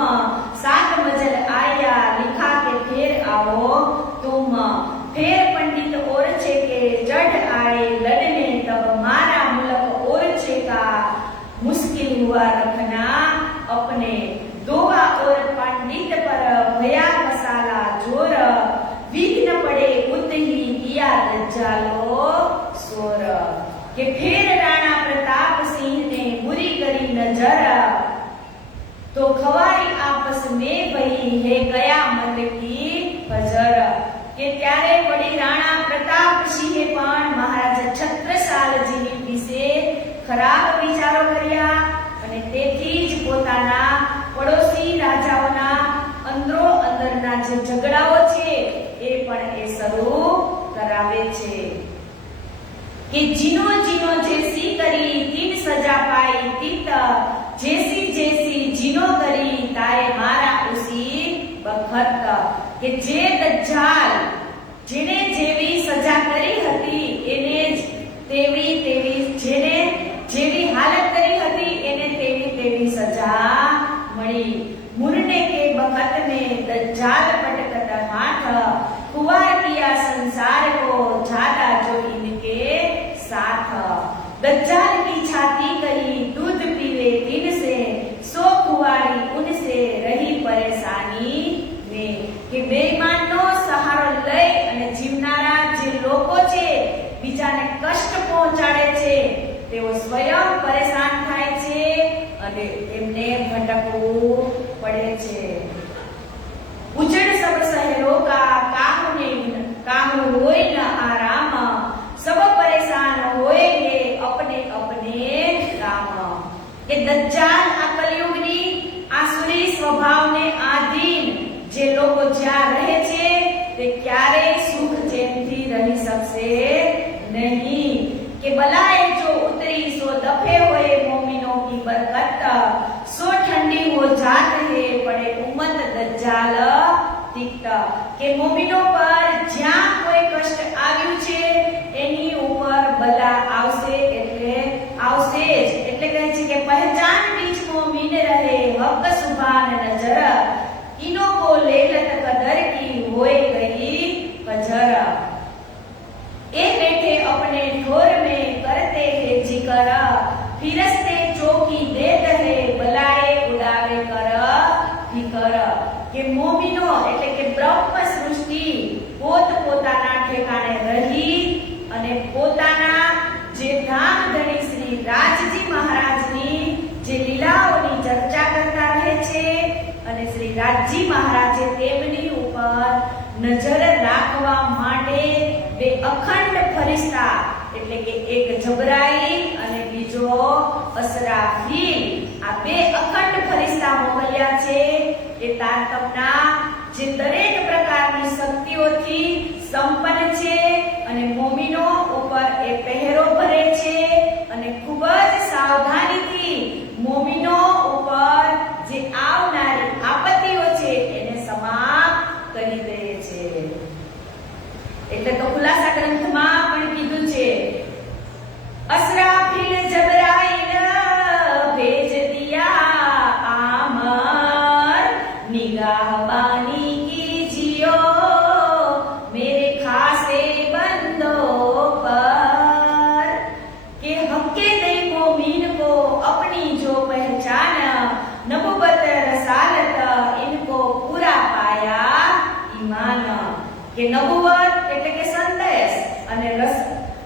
7 मजल आया लिखा के फिर आओ तुम। फिर पंडित ओरछे के जड़ आए लड़ने, तब मारा मुल्क ओरछे का मुश्किल हुआ रखना अपने। दोवा और पंडित पर भया मसाला जोर, विघ्न पड़े उत ही किया दज्जालो सोर। કે ફેર રાણા પ્રતાપ સિંહ ને બુરી કરી નજર તો ખવાઈ આપસ में भई है कयामत की फजर કે ત્યારે વડી રાણા પ્રતાપસિંહે પણ મહારાજા છત્રસાલજીની વિશે ખરાબ વિચારો કર્યા અને તેથી જ પોતાના પડોશી રાજાઓના અંદરો અંદરના જે ઝઘડાઓ છે એ પણ એ શરૂ કરાવે છે કે જીનો જીનો જેસી કરી તીન સજા પાઈ તીત જેસી જીનો કરી તારે મારા ઉસી બખત કે જે દજ્જાલ જેને જેવી સજા કરી હતી એને જ તેવી જેને જેવી હાલત કરી હતી એને તેવી સજા મળી मुरने के बखत में दज्जाल पटकत हाथ कुवार किया संसार को ज्यादा जो इनके साथ दज्जाल की छाती कही दूध पीवे दिन से सो कुवारी उनसे रही परेशानी में કે બેઈમાનનો સહારો લઈ અને જીવનારા જે લોકો છે બીજાને કષ્ટ પહોંચાડે છે તેઓ સ્વયં પરેશાન થાય છે અને એમને ભટકવું પડે છે ઉજળ સબ શહેરો કા કાહુ હોય ન આરામ સબ પરેશાન હોયગે અપને અપને કામ કે દજ્જાલ આ કલયુગની આસુરી સ્વભાવને આધીન જે લોકો જ્યાં રહે છે તે ક્યારેય સુખ ચેનથી રહી શકશે નહીં કે બલાએ જો ઉતરી સો દફે હોય મોમિનો કી બરકત सो ठंडी हो जात है पड़े उम्मत दज्जाल तिक्त के मोमिनो पर જ્યાં કોઈ કષ્ટ આવ્યું છે એની ઉપર બલા આવશે એટલે કહે છે કે પહેચાન બીચ મોમિન રહે હક સુભાન નજર इनो को लेलत कदर की होए गई फजर ए बैठे अपने ठोर में करते हैं जिक्र फिरस्ते चौकी देत है बलाए उड़ावे कर ફિકર કે મોમિનો એટલે કે બ્રહ્મ સૃષ્ટિ પોતાના ઠેકાણે રહી અને પોતાના જે ધામ ધણી શ્રી રાજજી મહારાજની જે લીલાઓની ચર્ચા કરતા રહે છે અને શ્રી રાજજી મહારાજે તેમની ઉપર નજર રાખવા માટે બે અખંડ ફરિશ્તા એટલે કે એક જબરાઈલ અને બીજો અસરાફીલ આ બે અખંડ ફરિશ્તા મોકલ્યા છે એ તારતમના જે દરેક પ્રકારની શક્તિઓથી સંપન્ન છે અને મોમિનો ઉપર એ પહેરો ભરે છે અને ખૂબ જ સાવધાનીથી મોમિનો ઉપર જે આવનારી આપત્તિઓ છે એને સમાપ્ત કરી દે છે એટલે તો ખુલાસા ગ્રંથમાં પણ કીધું છે असराफिल जबराइल भेज दिया आमर निगाहबानी कीजियो मेरे खासे बंदों पर के हक्के दे मोमिन को अपनी जो पहचान नबुवत रसालत इनको पूरा पाया ईमान के नबुवत એટલે કે સંદેશ અને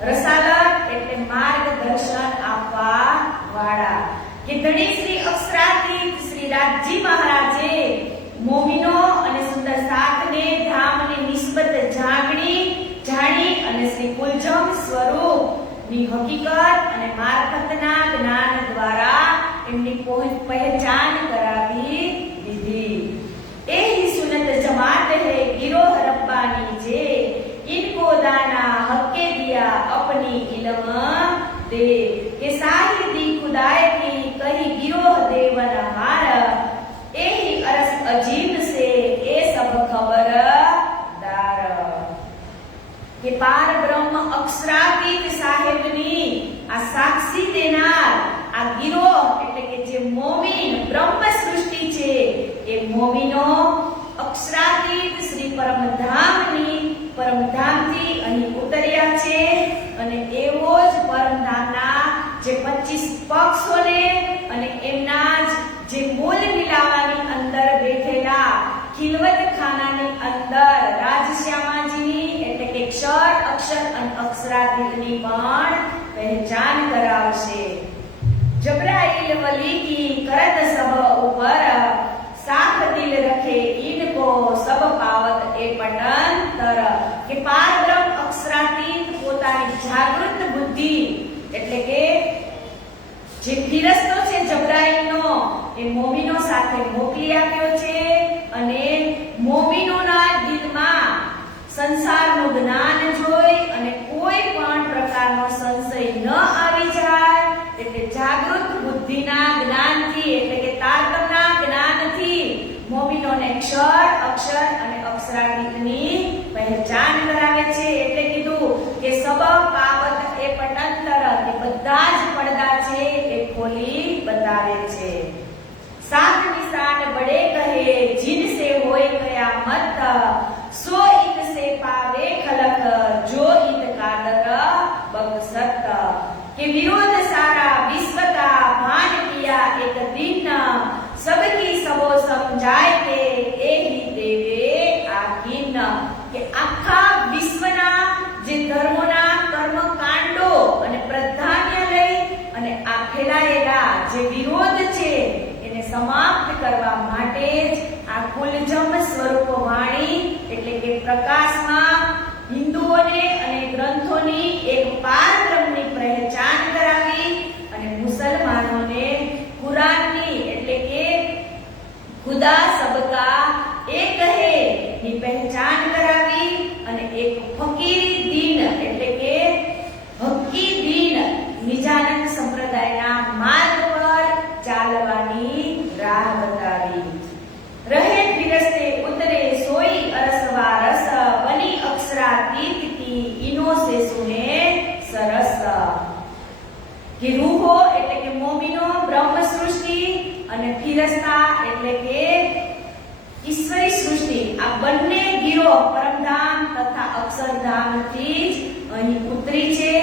રસાલત એટલે માર્ગદર્શન આપવા વાળા કે ધણી શ્રી અક્ષરાતીત શ્રી રાજજી મહારાજે મોમિનો અને સુંદર સાતને ધામની નિસ્બત જાણી અને શ્રી કુલજમ સ્વરૂપની હકીકત અને મારફતના જ્ઞાન દ્વારા એમની પહેચાન કરાવી દીધી એ ही सुनत जमात है गिरोह रब्बानी जे इनको दाना हक्के दिया अपनी इल्म दे के साहिदी खुदाए की कही गिरोह देवन हार ए ही अरस अजीब से ए सब खबर दार के पार ब्रह्म अक्षरातीत साहेबनी आ साक्षी देनार आ गिरोह એટલે કે જે મોમીન બ્રહ્મ સૃષ્ટિ છે એ મોમીનો અક્ષરાતીત શ્રી પરમધામથી અહીં ઉતર્યા છે અને એવો જ પરમધામના જે 25 પક્ષોને અને એમના જે મૂળ લીલાવાની અંદર બેઠેલા ખિલવત ખાનાની અંદર રાજશ્યામાજીની એટલે કે ક્ષર અક્ષર અને અક્ષરાતીતની પણ પહેચાન કરાવશે जबराइल वली की करत सब ऊपर साफ दिल પાવત એ પટંતર કે પારબ્રહ્મ અક્ષરાતીત પોતાની જાગૃત બુદ્ધિ એટલે કે જે ફિરસ્તો છે જબ્રાઈલનો એ મોમીનો સાથે મોકલી આપ્યો છે અને મોમીનોના દિલમાં સંસારનું જ્ઞાન જોઈ અને કોઈ પણ પ્રકારનો સંશય ન આવી જાય એટલે જાગૃત બુદ્ધિના જ્ઞાનથી એટલે કે તારતમના જ્ઞાનથી મોમીનોને ક્ષર અક્ષર અને અક્ષરાતીતની પહેચાન કરાવે છે એટલે કીધું કે સબ પાવત એ પટંતર કે બધા જ પડદા છે એ ખોલી બતાવે છે સાત નિશાન બડે કહે જીનસે હોય કયામત સો ઈત સે પાવે ખલક જો ઈત કાદર બગસત કે વિરોધ સારા વિશ્વ કા ભાન કિયા એક દિન सबकी सबो समझाय के एही देवे आकीन કે આખા વિશ્વના જે ધર્મોના કર્મકાંડો અને પ્રાધાન્ય લઈ અને આ ફેલાયેલા જે વિરોધ છે એને સમાપ્ત કરવા માટે જ આ કુલજમ સ્વરૂપ વાણી એટલે કે પ્રકાશમાં હિન્દુઓને અને ગ્રંથોની એક પારબ્રહ્મની પહેચાન કરાવી અને મુસલમાનોને કુરાનની એટલે કે ખુદા સબકા એક હે ની પહેચાન કરાવી અને એક ફકીરી દીન એટલે કે હક્કી દીન નિજાનંદ સંપ્રદાયના માર્ગ પર ચાલવાની રાહ બતાવી રહે ફિરસ્તે ઉતરે સોઈ અરસવા રસ બની અક્ષરાતીત કી ઇનો સે સુને સરસ કે રૂહો એટલે કે મોમીનો બ્રહ્મ સૃષ્ટિ અને ફિરસ્તા એટલે કે ઈશ્વરી સૃષ્ટિ આ બંને ગીરો પરમધામ તથા અક્ષરધામથી જ અહીં ઉતરી છે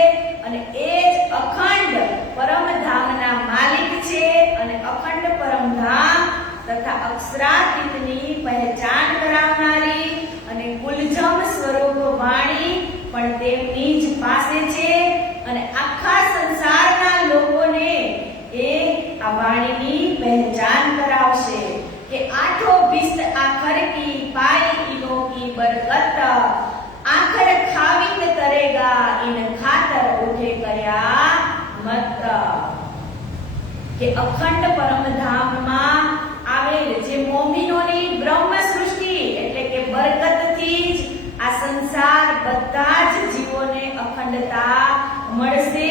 અને એ જ અખંડ પરમધામના માલિક છે અને અખંડ પરમધામ તથા અક્ષરાતીતની પહેચાન કરાવનારી અને કુલજમ સ્વરૂપ વાણી પણ તેમની જ પાસે છે અને આખા સંસારના લોકોને એ આ વાણીની પહેચાન કરાવશે કે આઠો બિસ્ત આખર કી પાઈ ઇનો કી બરકત આખર ખાવિત કરેગા ઇન ખાતર ઉઠે કર્યા મત કે અખંડ પરમધામમાં આવેલ જે મોમીનોની બ્રહ્મ સૃષ્ટિ એટલે કે બરકતથી જ આ સંસાર બધા જ જીવોને અખંડતા મળશે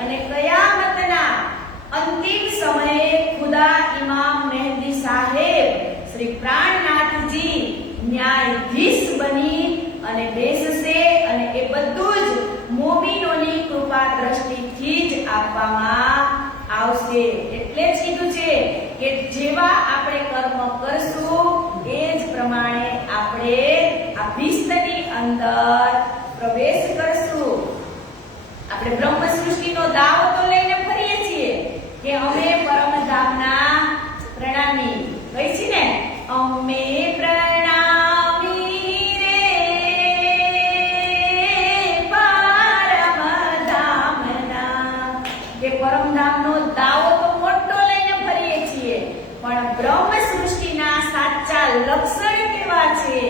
અને કયામતના અંતિમ સમયે ખુદા ઇમામ મહેદી સાહેબ શ્રી પ્રાણનાથજી ન્યાયાધીશ બની અને બેસશે અને એ બધું જ મોમીનોની કૃપા દ્રષ્ટિથી જ આપવામાં આવશે એટલે જ કીધું છે કે જેવા આપણે કર્મ કરશું એ જ પ્રમાણે આપણે આ ભિસ્તની અંદર પ્રવેશ કરશું આપણે બ્રહ્મ સૃષ્ટિનો દાવો તો લઈને ફરીએ છીએ કે અમે પરમધામના પ્રણામી કઈ છે ને અમે પ્રણામી રે પરમધામના કે પરમધામનો દાવો તો મોટો લઈને ફરીએ છીએ પણ બ્રહ્મ સૃષ્ટિના સાચા લક્ષણ કેવા છે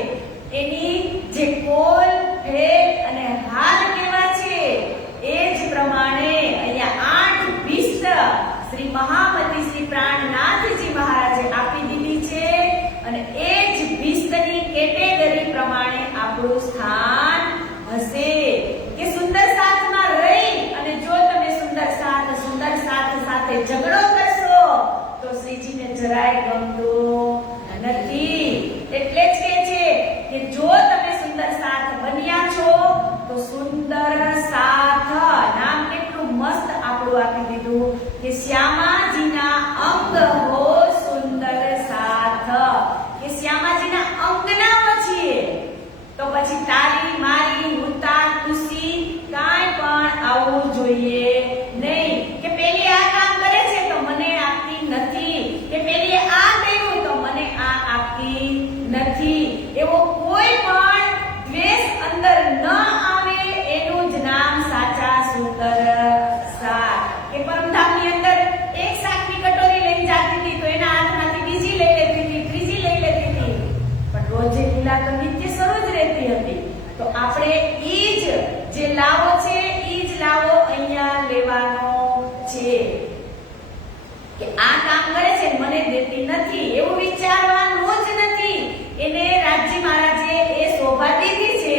એની જે કોલ ભેદ અને હાલ કેવા છે એ જ પ્રમાણે અહીંયા 8 બિસ્ત શ્રી મહામતી શ્રી પ્રાણનાથજી મહારાજે આપી દીધી છે અને એ જ બિસ્તની કેટેગરી પ્રમાણે આપણું સ્થાન હશે કે સુંદર સાથમાં રહી અને જો તમે સુંદર સાથ સાથે ઝઘડો કરશો તો શ્રીજીને જરાય ગમતું નથી એટલે જ કહે છે કે જો તમે સુંદર સાથ બન્યા છો તો સુંદર સાથ નામ કેટલું મસ્ત આપણું આપી દીધું કે શ્યામાજીના અંગ હો સુંદર સાથ કે શ્યામાજીના અંગનાઓ છીએ તો પછી તારી મારી હુતા તુસી કાંઈ પણ આવવું જોઈએ નહીં કે પેલી આ કામ કરે છે તો મને આપતી નથી કે પેલી આ કર્યું તો મને આ આપતી નથી એવો કોઈ પણ દ્વેષ અંદર ન આવે એનું જ નામ સાચા સુંદર સાથ કે પરમધામની અંદર કે આ કામ કરે છે મને દેતી નથી એવું વિચારવાનું જ નથી. એને રાજી મહારાજે એ શોભા દીધી છે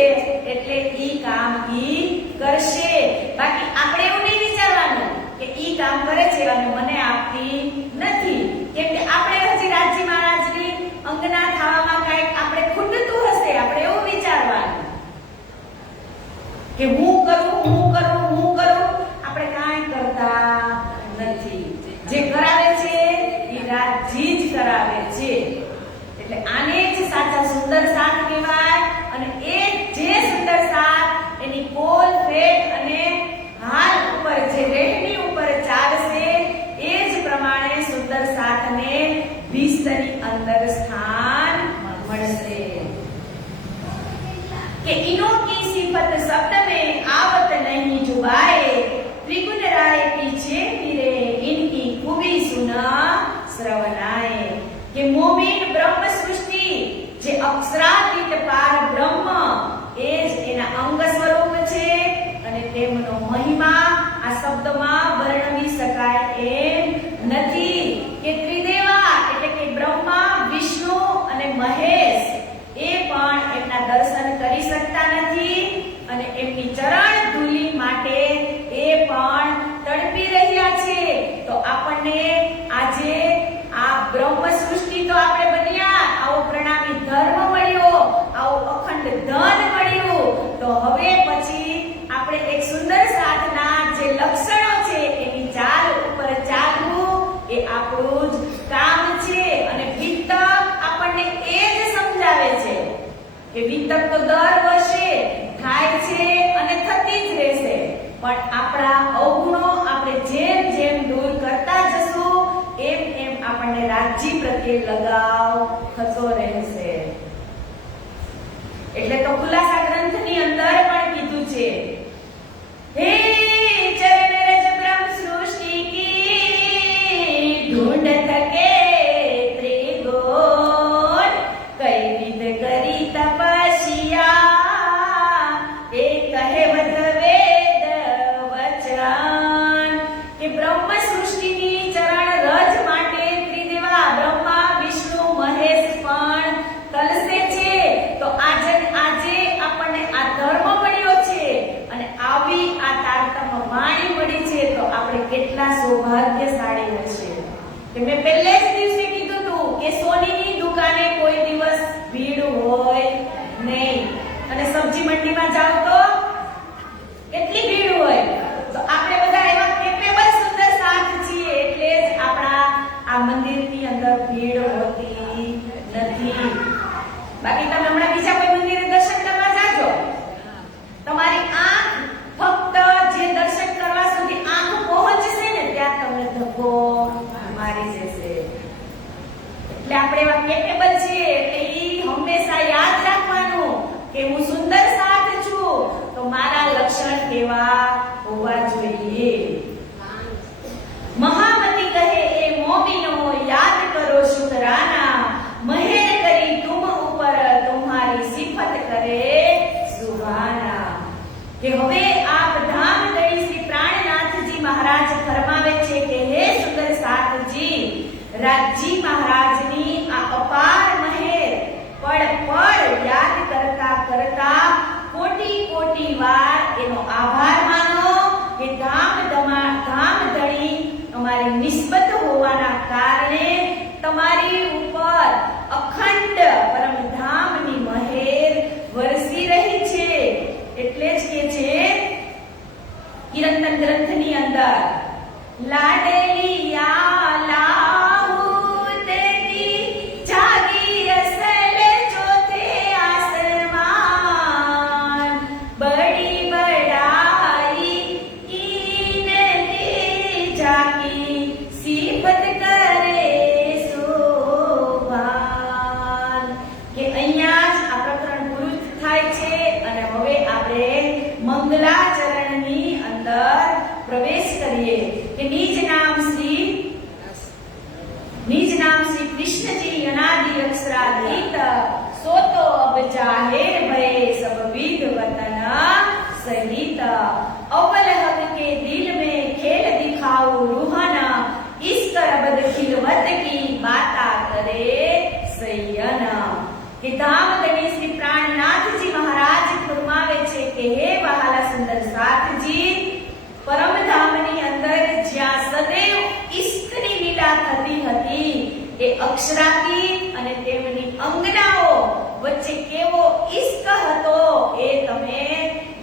એટલે ઈ કામ ઈ કરશે. બાકી આપણે એવું નહીં વિચારવાનું કે ઈ કામ કરે છે અને મને આપતી નથી, કેમ કે આપણે હજી રાજી મહારાજની અંગના થવામાં કાંઈક આપણે ખૂટતું હશે. આપણે એવું વિચારવાનું કે હું કરું, આપણે કાંઈ કરતા નથી. જે કરાવે છે એ રાજી જ કરાવે છે. એટલે આને જ સાચા સુંદર સાથ કહેવાય. અને એ જે સુંદર સાથ એની પોલ ફેટ અને હાલ ઉપર જે રેહની ઉપર ચાલશે એ જ પ્રમાણે સુંદર સાથને વિશ્વની અંદર સ્થાન મળશે. कि इनो की सिफत शब्द में आवत नहीं जुबाए, त्रिगुण राय पीछे फिरे इनकी खूबी सुना श्रवणाए. कि मोमिन ब्रह्म सृष्टि जे अक्षरातीत पार બ્રહ્મ એ જ એના અંગ સ્વરૂપ છે અને તેમનો મહિમા આ શબ્દમાં વર્ણવી શકાય એમ નથી. કે ત્રિદેવા એટલે કે બ્રહ્મા, વિષ્ણુ અને મહેશ એ પણ એમના દર્શન કરી શકતા નથી અને એમની ચરણ ધૂલી માટે એ પણ તડપી રહ્યા છે. તો આપણને આજે આ બ્રહ્મ સૃષ્ટિ તો આપણે બન્યા, આવો પ્રણામી ધર્મ મળ્યો, આવો અખંડ ધન મળ્યું. તો હવે પછી આપણે એક સુંદર સાધના જે લક્ષણો છે એની ચાલ ઉપર ચાલવું એ આપણું જ કામ છે. અને વિતક આપણને એ જ સમજાવે છે કે વિતક તો દર વર્ષે થાય છે અને થતી જ રહેશે, પણ આપણા અવગુણો આપણે જેમ જેમ દૂર કરતા જશું એમ એમ આપણને રાજ્ય પ્રત્યે લગાવ થતો રહેશે. એટલે તો ખુલાસા ગ્રંથની અંદર પણ કીધું છે, હે ચરણ રજ બ્રહ્મ સૃષ્ટિ કી ઢૂંઢ થકે ત્રિગુણ, કઈ વિધ કરી તપસ્યા એ કહેવત વેદ વચન. કે બ્રહ્મ સૃષ્ટિની ચરણ રજ માટે ત્રિદેવા બ્રહ્મા, વિષ્ણુ, મહેશ પણ તલસે છે. તો આજે આપણને આ ધર્મ મળ્યો છે અને આવી આ તારતમ્ય વાણી મળી છે તો આપણે કેટલા સૌભાગ્યશાળી હશે. કે મેં પહેલે જ દિવસે કીધું હતું કે સોનીની દુકાને કોઈ દિવસ ભીડ હોય નહીં અને સબ્જી મંડીમાં જાવ તો કેટલી ભીડ હોય. તો આપણે બધા એવા કેપેબલ સુંદર સાથ છીએ એટલે જ આપણા આ મંદિરની અંદર ભીડ હોતી નથી. બાકી તમે હમણાં બીજા કોઈ મંદિરે દર્શન કરવા જાજો, તમારી આંખ ફક્ત જે દર્શન કરવા સુધી આંખ પહોંચશે ને ત્યાં તમને ધક્કો મારી જશે. એટલે આપણે એવા કેપેબલ છીએ એટલે ઈ હંમેશા યાદ રાખવાનું કે હું સુંદર સાથ છું તો મારા લક્ષણ કેવા હોવા જોઈએ. મહામતી કહે એ મોમીનો યાદ કરો શુકરાના, મહેર કરી તુમ ઉપર તુમ્હારી સિફત કરે સુભાના. કે હવે આપ ધામ ગઈ શ્રી પ્રાણનાથજી મહારાજ ફરમાવે છે કે હે સુંદર સાથજી, રાજજી મહારાજની આ અપાર મહેર પળ પળ યાદ કરતા કરતા કોટી કોટી વાર એનો આભાર માનો. કે ધામ ધણી અમારી નિસ્બત હોવાના કારણે તમારી ઉપર અખંડ પરમધામની મહેર વરસી રહી છે. એટલે જ કે છે કિરંતન ગ્રંથની અંદર, લાડેલી યા લાહુત કી જાગી અસલ ચોથે આસમાન, બડી બડાઈ ઇનકી જાકી સિફત કરે શોભાન. કે અહીંયા જ આ પ્રકરણ પૂરું થાય છે અને હવે આપણે મંગલાચરણની અંદર પ્રવેશ કરીએ. કે નિજ નામ શ્રી કૃષ્ણજી અનાદિ અક્ષરાધીત, સોતો અબ જાહેર ભય સબ વિધ વતન સહિત, અવ્વલ હક કે દિલ में खेल दिखाऊं रूहाना, इस कर पद खिलवत की बाता करे सयन કે ધામ ધણી શ્રી પ્રાણનાથજી મહારાજ ફરમાવે છે કે હે વહાલા સુંદર સાથજી પરમધામની અંદર જ્યાં સદૈવ ઈષ્ટની લીલા થતી હતી એ અક્ષરાતીત અને તેમની અંગનાઓ વચ્ચે કેવો ઈષ્ટ હતો એ તમે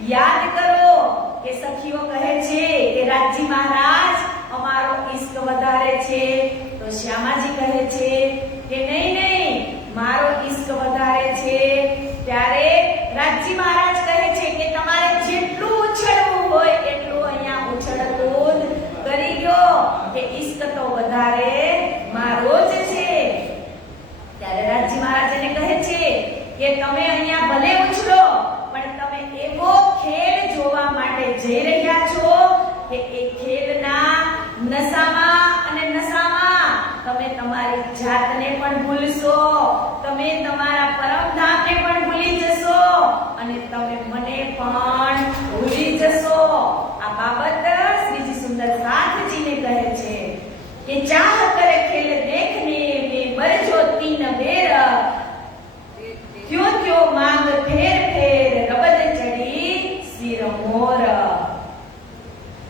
યાદ કરો કે સખીઓ કહે છે કે રાજજી મહારાજ અમારો ઈષ્ટ વધારે છે તો શ્યામાજી કહે છે કે નહીં નહીં મારો ઈષ્ટ વધારે છે ત્યારે રાજજી મહારાજ કહે છે કે તમારે જેટલું ઉછળવું હોય એટલું અહીંયા ઉછળકૂદ કરી ગયો કે ઈષ્ટ તો વધારે મારો જ છે ત્યારે રાજજી મહારાજ એને કહે છે કે તમે અહીંયા ભલે ઉછળો પણ તમે એવો ખેલ જોવા માટે જઈ રહ્યા છો કે એ ખેલના નશામાં તમે તમારી જાતને પણ ભૂલશો તમે તમારા પરમધામને પણ ભૂલી જશો અને તમે મને પણ ભૂલી જશો આ બાબત શ્રીજી સુંદર સાથજીને કહે છે કે ચાહ કરે ખેલ દેખને મેં બરજો તીન બેર ત્યો માંગ ફેર ફેર રબદ ચડી સિર મોર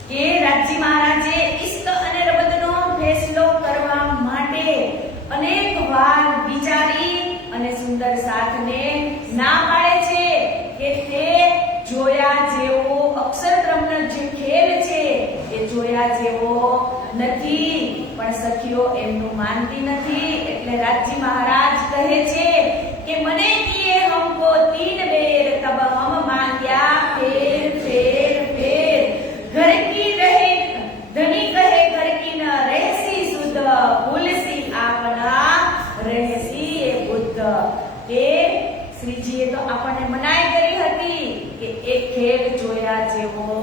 કે રાજજી મહારાજે ઈષ્ટ અને રબદનો ફેસલો કરવા માટે અનેક વાર વિચારી અને સુંદર સાથને ના પાડે છે કે તે જોયા જેવો અક્ષરબ્રહ્મનો જે ખેલ છે એ જોયા જેવો નથી પણ સખીઓ એમનું માનતી નથી એટલે રાજજી મહારાજ કહે છે કે મને કિए हमको तीन बेर तब हम मांग्या फेर फेर फेर घर की रहे धनी कहे घर की न रहसी सुध भूलसी आपना રહેસી એ બુદ્ધ કે શ્રીજીએ તો આપણને મનાઈ કરી હતી કે એ ખેલ જોયા જેવો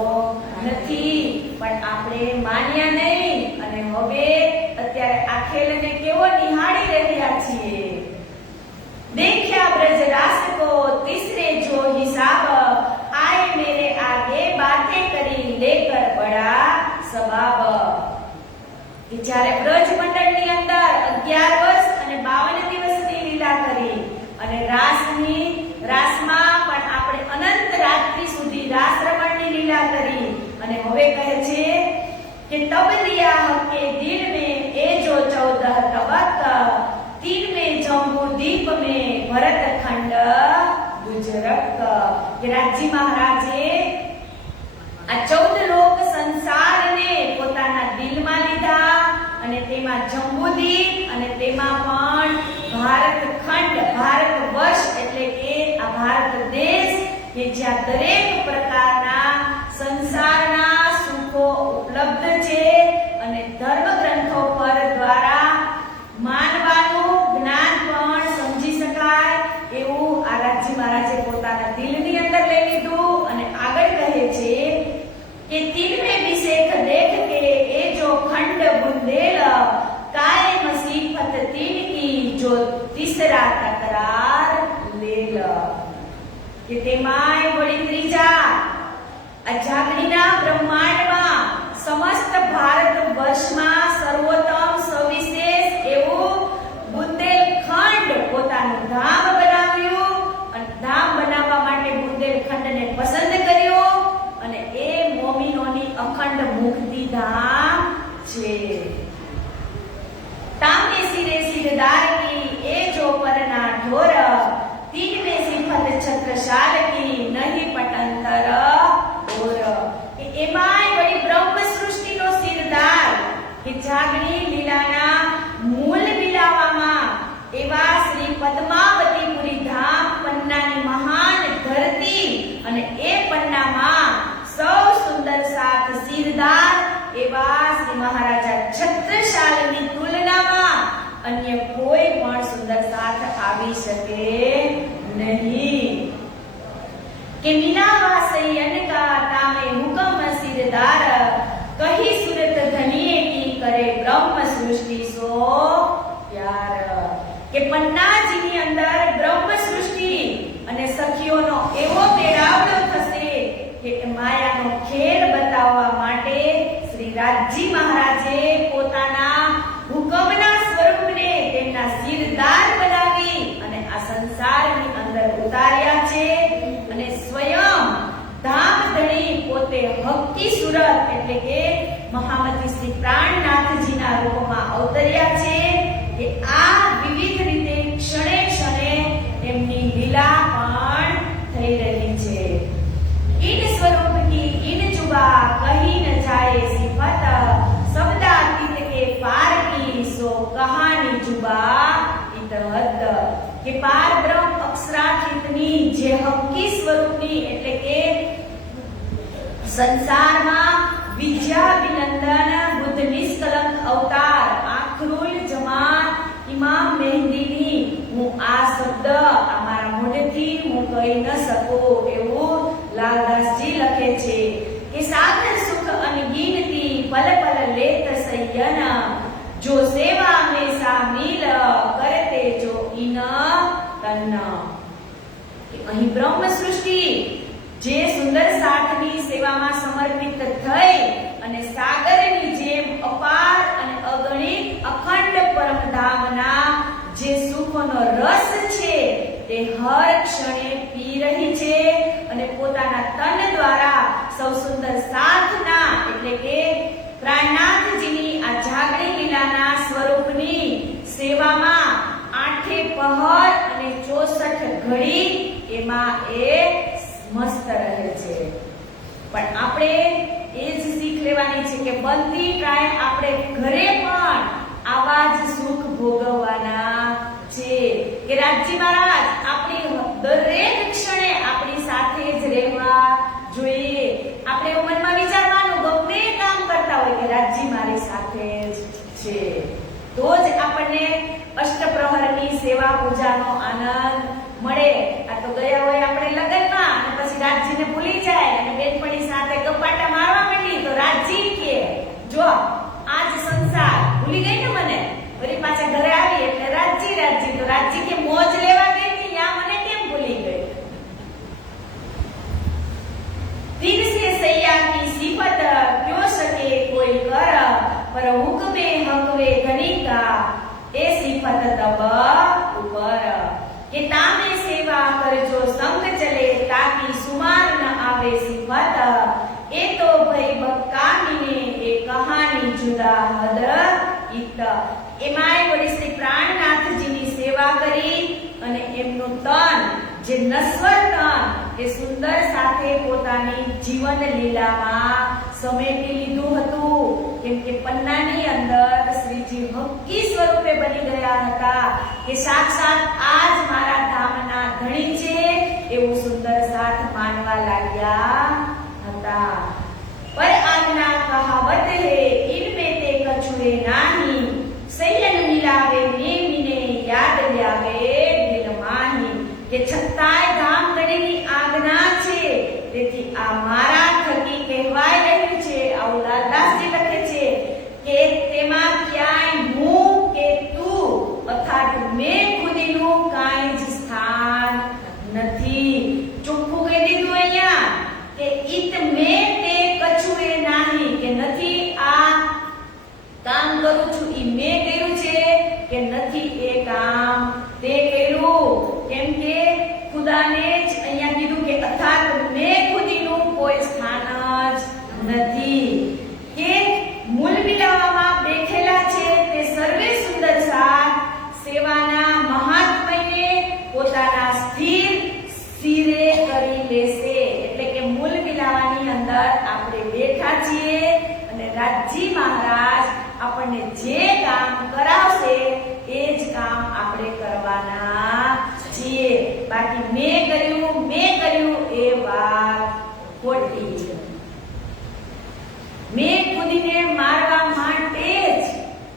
નથી પણ આપણે માન્યા નહીં અને હવે અત્યારે આ ખેલને કેવો નિહાળી રહ્યા છીએ देखा ब्रज रास को तीसरे जो हिसाब आए मेरे आगे बातें करी लेकर बड़ा सबाब कि જ્યારે બ્રજ મંડળની અંદર 11 વર્ષ અને 52 દિવસની લીલા કરી અને રાસમાં પણ આપણે અનંત રાત્રિ સુધી રાસ રમણની લીલા કરી અને હવે કહે છે કે તબ દિયા હકે દિલ में ए जो 14 तबक तीन में जम्बू दीप में भरत खंड गुजरक કે રાજજી મહારાજે આ 14 લોક સંસારને પોતાના દિલમાં લીધા અને તેમાં જંબુદીપ અને તેમાં પણ ભારત ખંડ ભારત વર્ષ એટલે કે આ ભારત દેશ કે જ્યાં દરેક પ્રકારના સંસારના સુખો ઉપલબ્ધ છે અને ધર્મ ગ્રંથો પર દ્વારા માનવાનું જ્ઞાન પણ સમજી શકાય એવું આ રાજજી મહારાજે પોતાના દિલની અંદર લઈ લીધું અને આગળ કહે છે કે દિલ में विशेख देख के ए जो खंड बुंदेल काय मसीफत तीन की जो तीसरा तकरार लेल કે તેમાંય વળી ત્રીજા આ જાગણીના બ્રહ્માંડમાં સમસ્ત ભારત વર્ષમાં સર્વોત્તમ સવિશેષ એવું બુંદેલખંડ પોતાનું ધામ બનાવ્યું અને ધામ બનાવવા માટે બુંદેલખંડને પસંદ કર્યો અને એ મોમીનોની અખંડ મુક્તિ ધામ છે તામે સિરે સિરદાર કી એ જો પરના ઢોર तीन में सिफत छत्रशाल की नहीं पटंतर और એમાંય વળી બ્રહ્મ સૃષ્ટિનો સિરદાર કે જાગણી લીલાના મૂળ બિલાવામાં એવા શ્રી પદ્માવતીપુરી ધામ પન્નાની મહાન ધરતી અને એ પન્નામાં સૌ સુંદર સાથ સિરદાર એવા શ્રી મહારાજા છત્રશાલની તુલનામાં અન્ય કોઈ પણ સુંદર સાથ આવી શકે નહીં કે મીના વાસૈયન કા તામે હુકમ સિરદાર કહી સુરત ધનીએ કી કરે બ્રહ્મ સૃષ્ટિ સો પ્યાર કે પન્નાજીની અંદર બ્રહ્મ સૃષ્ટિ અને સખીઓનો એવો મેળાવડો થશે કે માયાનો ખેલ બતાવવા માટે શ્રી રાજજી મહારાજે પોતાના હુકમ એટલે કે મહામતી શ્રી પ્રાણનાથજીના રૂપમાં અવતર્યા છે કે આ વિવિધ રીતે ક્ષણે ક્ષણે એમની લીલા પણ થઈ રહી છે. इन स्वरूप की इन जुबा कहीं न जाए सिफत शब्दातीत के पार की सो कहानी जुबा इतहद કે પાર બ્રહ્મ અક્ષરાતીતની જે હક્કી સ્વરૂપની એટલે કે સંસારમાં વિદ્યાભિનંદન બુદ્ધ નિષ્કલંક અવતાર આખરુલ જમાન ઇમામ મહેંદીની હું આ શબ્દ અમારા મોઢેથી હું કહી ન શકું એવું લાલદાસજી લખે છે કે સાધન સુખ અનગિનતી પલ પલ લેત સયન જો સેવા में शामिल करते जो इन तन. અહીં બ્રહ્મ સૃષ્ટિ જે સુંદર સાધની સેવામાં સમર્પિત થઈ અને સાગરની જેમ અપાર અને અગણિત અખંડ પરમધામના જે સુખનો રસ છે તે હર ક્ષણે પી રહી છે અને પોતાના તન દ્વારા સૌ સુંદર સાધના એટલે કે પ્રાણનાથજીની આ જાગણી લીલાના સ્વરૂપની સેવામાં આઠે પહર અને 64 ઘડી એમાં એ મસ્ત રહે છે. પણ આપણે એ જ શીખ લેવાની છે કે બનતી ટ્રાય આપણે ઘરે પણ આવા જ સુખ ભોગવવાના છે કે રાજજી મહારાજ આપણી દરેક ક્ષણે આપણી સાથે જ રહેવા જોઈએ. આપણે મનમાં વિચારવાનું ગમે કામ કરતા હોય કે રાજજી મારી સાથે જ છે, તો જ આપણને અષ્ટપ્રહરની સેવા પૂજાનો આનંદ મળે. આ તો ગયા હોય આપણે લગ્નમાં અને પછી રાજજીને ભૂલી જાય અને બેનપણી સાથે ગપાટા મારવા માંડી તો રાજજી કે જો આજ સંસાર ભૂલી ગઈ ને મને, વળી પાછા ઘરે આવી એટલે રાજજી રાજજી તો રાજજી કે મોજ લેવા ગઈ હતી યા મને કેમ ભૂલી ગઈ. દિન સે સૈયા की सिफत क्यों सके कोई कर पर हुक्मे हकवे धनिका ए सिफत तब ऊपर કે તામે સેવા કરજો સંગ ચલે તાકી સુમાર ન આવે સિફત એ તો ભઈ બકામીને એ કહાની જુદા હદ ઈત. એમાંય વળી શ્રી પ્રાણનાથજીની સેવા કરી અને એમનું તન જે નશ્વર તન એ સુંદર સાથે પોતાની જીવન લીલામાં સમેટી લીધું હતું. કેમ કે પન્નાની અંદર શ્રીજી હક્કી સ્વરૂપે બની ગયા હતા કે સાક્ષાત આજ મારા ધામના ધણી છે એવું સુંદર સાથ માનવા લાગ્યા હતા. પર આજના કહાવત હે ઇનમે તે કછુએ નાહી સૈયન મિલાવે નેમીને યાદ લાવે દિલ માહી કે છતાંય ધામ ગણીની આજ્ઞા છે તેથી આ મારા થકી કહેવાય રહ્યું છે. આવું લાલદાસજી લખે છે કે તેમાં ક્યાંય હું કે તું અર્થાત મેં ખુદીનું કાંઈ જ સ્થાન નથી. ચોખ્ખું કહી દીધું અહીંયા કે ઈત મેં તે કછુએ નાહી કે નથી આ કામ કરું છું ઈ મેં કર્યું છે કે નથી એ કામ તે કર્યું. કેમ કે ખુદાને જ અહીંયા કીધું કે અર્થાત મેં ખુદીનું કોઈ સ્થાન જ નથી. કે મૂળ મિલાવામાં બેઠેલા છે તે સર્વે સુંદર સાથ સેવાના મહાત્મયને પોતાના સ્થિર સ્થિરે કરી લેશે. એટલે કે મૂળ મિલાવાની અંદર આપણે બેઠા છીએ અને રાજજી મહારાજ આપણને જે કામ કરાવશે એ જ કામ આપણે કરવાના છીએ. બાકી મેં કર્યું એ વાત ખોટી. મેં ખુદીને મારવા માટે જ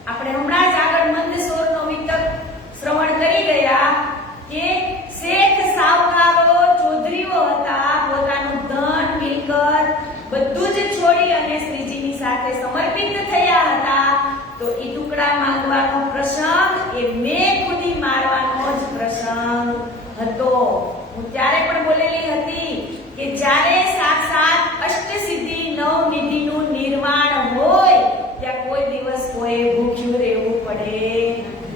આપણે હમણાં જ આગળ મંદસોરનો વિતક શ્રવણ કરી ગયા કે શેઠ સાવકારો ચૌધરીઓ હતા, પોતાનું ધન મિલકત બધું જ છોડી અને શ્રીજીની સાથે સમર્પિત થયા હતા. તો એ ટુકડા માંગવાનો પ્રસંગ એ મેં ખુદી મારવાનો જ પ્રસંગ હતો. હું ત્યારે પણ બોલેલી હતી કે જ્યારે સાક્ષાત અષ્ટસિદ્ધિ નવનિધિનું નિર્માણ હોય ત્યાં કોઈ દિવસ કોઈ ભૂખ્યું રહેવું પડે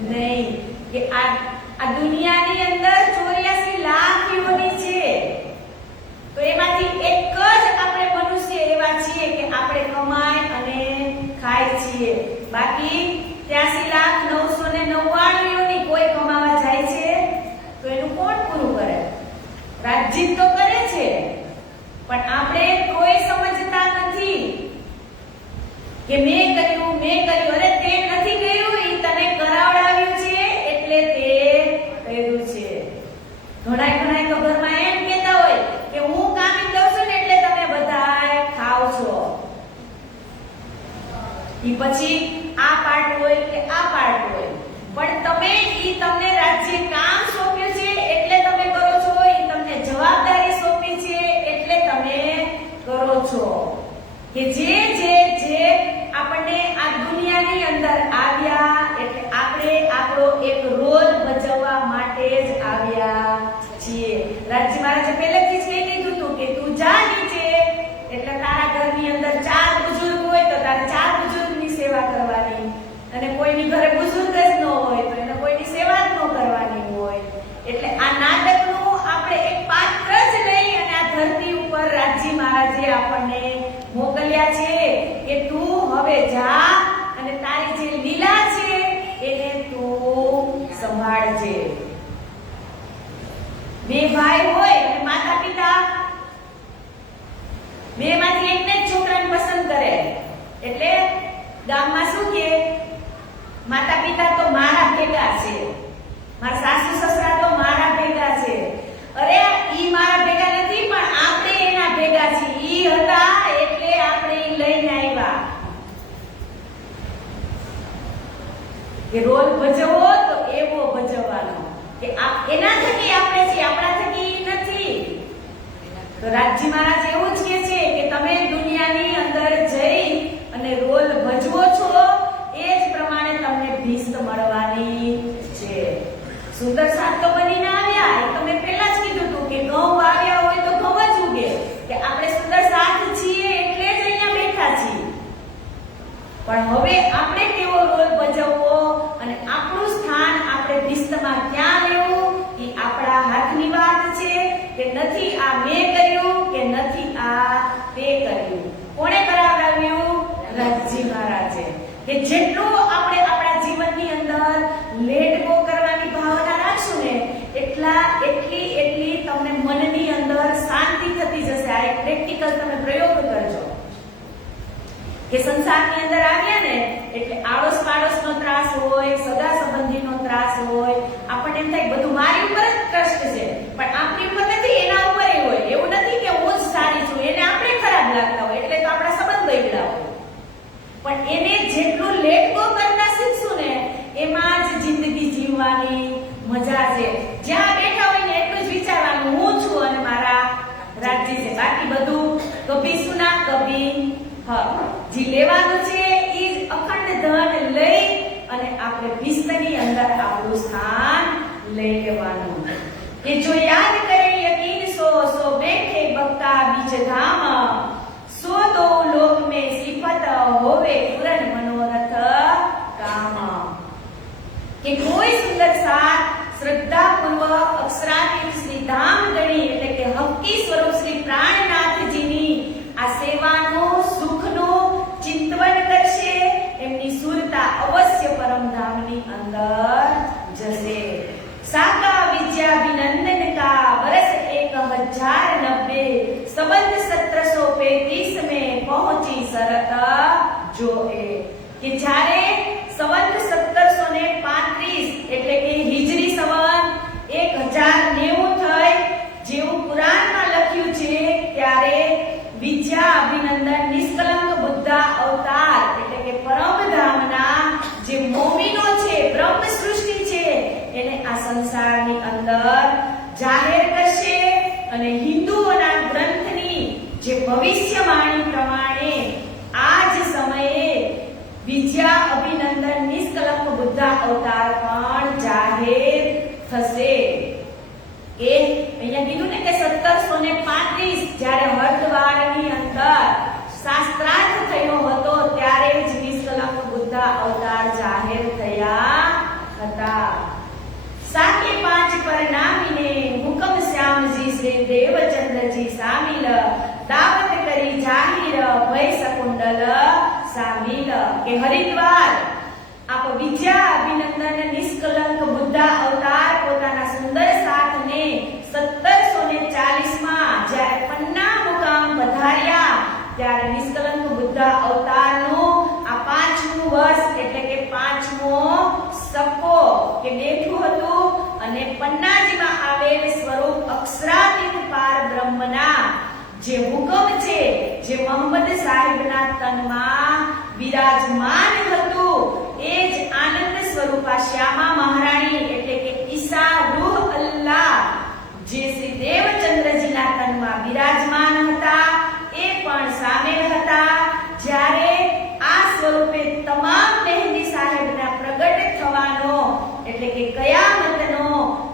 નહીં. કે આ દુનિયાની અંદર 84 લાખ યોની છે તો એમાંથી એક જ આપણે મનુષ્ય એવા છીએ કે આપણે કમાઈ અને ખાય છીએ. બાકી 83,999,000 ની કોઈ કમાવા જાય છે તો એનું કોણ પૂરું કરે? રાજ્ય તો કરે છે, પણ આપણે કોઈ સમજતા નથી કે મેં કર્યું. અરે તે નથી કર્યું, ઈ તને કરાવડાવ્યું છે એટલે તે કર્યું છે. ઘણા તો ઘરમાં એમ કહેતા હોય કે હું કામ કરું છું ને એટલે તમે બધાય ખાવ છો. ઈ પછી આ પાર્ટ હોય કે આ પાર્ટ હોય, પણ તમે ઈ તમને રાજ્ય કામ સોંપ્યું છે એટલે તમે કરો છો. ઈ તમને જવાબદારી સોંપી છે એટલે તમે કરો છો. કે જે આપણને આ દુનિયાની અંદર આવ્યા એટલે આપણે આપણો એક રોલ ભજવવા માટે જ આવ્યા છીએ. રાજ્ય મહારાજે પહેલેથી જ કહી દીધું હતું કે તું જા નીચે, એટલે તારા ઘરની અંદર 4 બુઝુર્ગ હોય તો તારે 4 બુઝુર્ગની સેવા કરવાની, અને કોઈની ઘરે બુઝુર્ગ જ ન હોય તો એને કોઈની સેવા જ ન કરવાની હોય. એટલે આ નાટકનું આપણે એક પાત્ર જ નહીં, અને આ ધરતી ઉપર રાજ્ય મહારાજે આપણને મોકલ્યા છે કે તું હવે જા અને તારી જે લીલા છે એને તું સંભાળજે. 2 ભાઈ હોય અને માતા પિતા બેમાંથી એકને જ છોકરાને પસંદ કરે, એટલે ગામમાં શું કે માતા પિતા તો મારા ભેગા છે, મારા સાસુ સસરા તો મારા ભેગા છે. અરે ઈ મારા ભેગા નથી, પણ આપણે એના ભેગા છીએ. ઈ હતા એટલે આપણે ઈ લઈને આવ્યા. કે રોલ ભજવો તો એવો ભજવવાનો કે એના થકી આપણે છીએ, આપણા થકી નથી. તો રાજ્ય મહારાજ એવું જ કહે છે કે તમે દુનિયાની અંદર જઈ અને રોલ ભજવો છો, એ જ પ્રમાણે તમને ભીસ્ત મળવાની છે. સુંદર સાત તો બનીને આવ્યા, એ તમે પહેલા જ કીધું હતું કે ઘઉં આવ્યા હોય તો ઘઉં જ ઉગે, કે આપણે સુંદર સાત છીએ એટલે જ અહીંયા બેઠા છીએ. પણ હવે આપણે કેવો રોલ ભજવવો અને આપણું સ્થાન આપણે ભીસ્તમાં ક્યાં લેવું, એ આપણા હાથની વાત છે. કે નથી આ મેં કર્યું કે નથી આ તે કર્યું. કોણે કરાવડાવ્યું? રાજ્ય મહારાજે. કે જેટલું આપણે આપણા જીવનની અંદર લેટ ગો કરવાની ભાવના રાખશું ને એટલી તમને મનની અંદર શાંતિ થતી જશે. આ એક પ્રેક્ટિકલ તમે પ્રયોગ કરજો કે સંસારની અંદર આવ્યા ને એટલે આડોશ પાડોશનો ત્રાસ હોય, સગા સંબંધીનો ત્રાસ હોય, આપણને એમ થાય બધું મારી ઉપર જ કષ્ટ છે, પણ આપણી ઉપર નથી, એના ઉપર હોય. એવું નથી કે હું જ સારી છું, એને આપણે ખરાબ લાગતા હોય એટલે તો આપણા સંબંધ બગડ્યા હોય. પણ એને જેટલું લેટ ગો કરતા શીખશું ને એમાં જ જિંદગી જીવવાની મજા છે. જ્યાં બેઠા હોય ને એટલું જ વિચારવાનું હું છું અને મારા રાજ્ય છે, બાકી બધું કભી સુના કભી જે લેવાનું છે એ જ અખંડ ધન લઈ અને આપણે ભીસ્તની અંદર આપણું સ્થાન લઈ લેવાનું. કે જો યાદ કરે યકીન સો બેઠે બક્તા બીજ ધામ, સો દો લોક में सिफत होवे पूर्ण मनोरथ काम. કે કોઈ સુંદર સાથ શ્રદ્ધા પૂર્વક અક્ષરાતીત શ્રી ધામ ગણી એટલે કે હક્કી સ્વરૂપ શ્રી પ્રાણનાથજીની આ સેવાનું સુખનું ચિંતન કરશે, એમની સુરતા અવશ્ય પરમધામની અંદર જશે. साका विद्याभिनंदन का वर्ष 1090 संबंध 1735 में पहुंची शरत जो કે જ્યારે સંવત 1735 એટલે કે હિજરી સંવત 1090 થઈ જેવું પુરાણમાં લખ્યું છે, ત્યારે વિદ્યા અભિનંદન નિષ્કલંક બુદ્ધા અવતાર એટલે કે પરમધામના જે મોમીનો છે, બ્રહ્મ સૃષ્ટિ છે, એને આ સંસારની અંદર જાહેર કરશે અને હિન્દુઓના ગ્રંથની જે ભવિષ્યવાણી પ્રમાણે આ જ સમયે વિદ્યા અભિનંદન નિષ્કલંક બુદ્ધા અવતાર પણ જાહેર થશે. કે અહીંયા કીધું ને કે 1735 જ્યારે હરદ્વારની અંદર શાસ્ત્રાર્થ થયો હતો ત્યારે જ નિષ્કલંક બુદ્ધા અવતાર જાહેર થયા હતા. साके 5 परनामीने हुकम श्यामजी श्री देवचंद्रजी सामिल दावत करी जाहिर भय सकुंड हरिद्वार आप विद्या अभिनंदन निष्कलंक बुद्धा अवतार પોતાના સુંદર સાથને 1740 માં જ્યારે પન્ના મુકામ પધાર્યા ત્યારે નિષ્કલંક બુદ્ધા અવતારનો આ 5મું વર્ષ એટલે કે 5મો સપ્પો કે બેઠું હતું અને પન્નાજીમાં આવેલ સ્વરૂપ અક્ષરાતીત પાર બ્રહ્મના જે હુકમ છે જે મોહમ્મદ સાહેબના તનમાં વિરાજમાન હતું એ જ આનંદ સ્વરૂપા શ્યામા મહારાણી એટલે કે ઈસા રૂહ અલ્લાહ જે શ્રી દેવચંદ્રજીના તનમાં વિરાજમાન હતા એ પણ સામેલ હતા જ્યારે આ સ્વરૂપે તમામ મહેંદી સાહેબના પ્રગટ થવાનો એટલે કે કયામતનો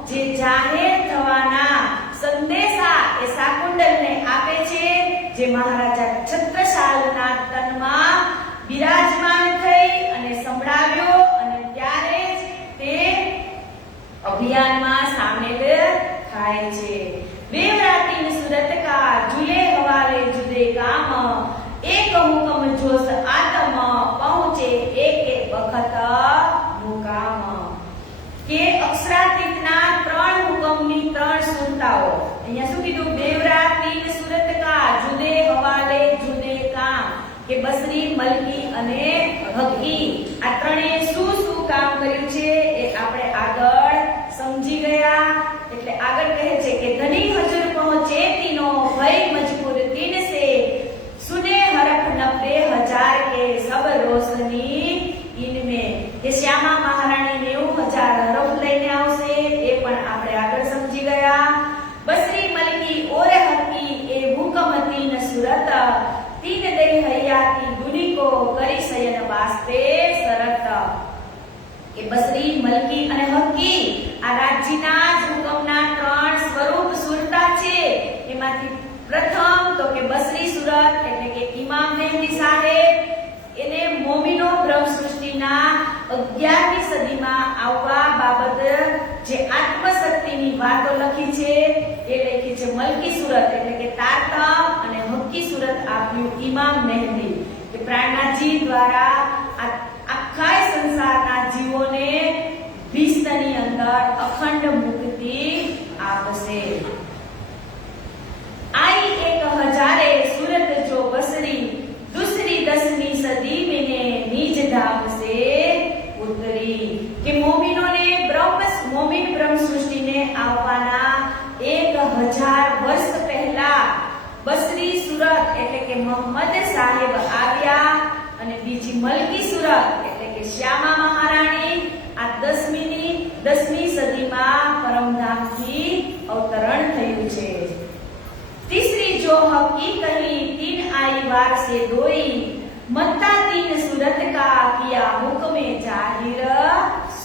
જે જાહેર થવાના સંદેશા એ શાકુંતલને આપે છે જે મહારાજા છત્રસાલના તનમાં વિરાજમાન થઈ અને સંભળાવ્યો અને ત્યારે જ તે અભિયાનમાં સામેલ થાય છે બેવરાતીન સુરત કા જુલે હવાલે જુદે કામ એક હુકમ જોશ આતમ પહોંચે એક વખત મુકામ કે અક્ષરાતીતના 3 હુકમની 3 સુરતાઓ અહીંયા શું કીધું બેવરાતીન સુરત કા જુદે હવાલે જુદે કામ કે બસરી મલકી અને હકી આ ત્રણેય શું કામ કર્યું છે એ આપણે આગળ સમજી ગયા એટલે આગળ કહે છે કે ધની હજુર પહોંચે તીનો ભય મજબૂર તીન સે સુને હરફ 90,000 કે સબ રોશની ઇનમે કે શ્યામા મહારાણી 90,000 હરફ લઈને આવશે એ પણ આપણે આગળ સમજી ગયા બસરી મલકી ઓર હકી એ હુકમતી ન સુરત તીન દઈ હયાતી ગુની કો કરી સયન વાસ્તે શરત કે બસરી મલકી અને હકી આ રાજ્યના જ હુકમના 3 સ્વરૂપ સુરતા છે એમાંથી પ્રથમ તો કે બસરી સુરત એટલે કે ઇમામ મહેદી સાહેબ એને મોમિનો બ્રહ્મ સૃષ્ટિના 11મી સદીમાં આવવા બાબત જે આત્મશક્તિની વાતો લખી છે એ લખી છે મલકી સુરત એટલે કે તારતમ અને હકી સુરત આપ્યું ઇમામ મહેદી કે પ્રાણનાજી દ્વારા આખા સંસારના જીવોને ભીષ્મની અંદર અખંડ મુક્તિ આપશે आई 1000 सूरत जो बसरी दूसरी 10वीं सदी में निज धाम से उतरी કે મોમિનોને મોમિન બ્રહ્મ સૃષ્ટિને આવવાના 1000 વર્ષ પહેલા બસરી સુરત એટલે કે મોહમ્મદ સાહેબ આવ્યા અને બીજી મલકી સુરત એટલે કે શ્યામા મહારાણી આ 10મી સદીમાં પરમધામથી અવતરણ થયું છે तीसरी जो हकी कही 3 आई वार से दोई मत्ता 3 सूरत का किया हुक्मे जाहिर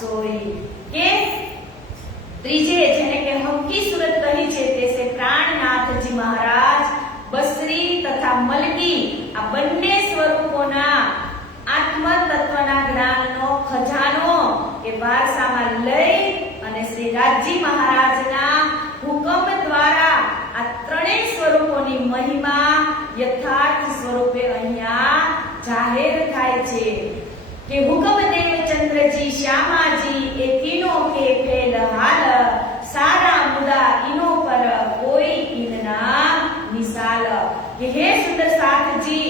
सोई के ત્રીજે જેને કે હકી સુરત કહી છે તે છે પ્રાણનાથજી મહારાજ બસરી તથા મલકી આ બંને સ્વરૂપોના આત્મ તત્વના જ્ઞાનનો ખજાનો એ વારસામાં લઈ અને શ્રી રાજજી મહારાજના હુકમ દ્વારા આ ત્રણેય સ્વરૂપોની મહિમા યથાર્થ સ્વરૂપે અહીંયા જાહેર થાય છે કે હુકમ દેવચંદ્રજી શ્યામાજી એ તીનો કે ફેલ હાલ સારા મુદા ઇનો પર કોઈ ઇનના મિસાલ કે હે સુંદર સાથજી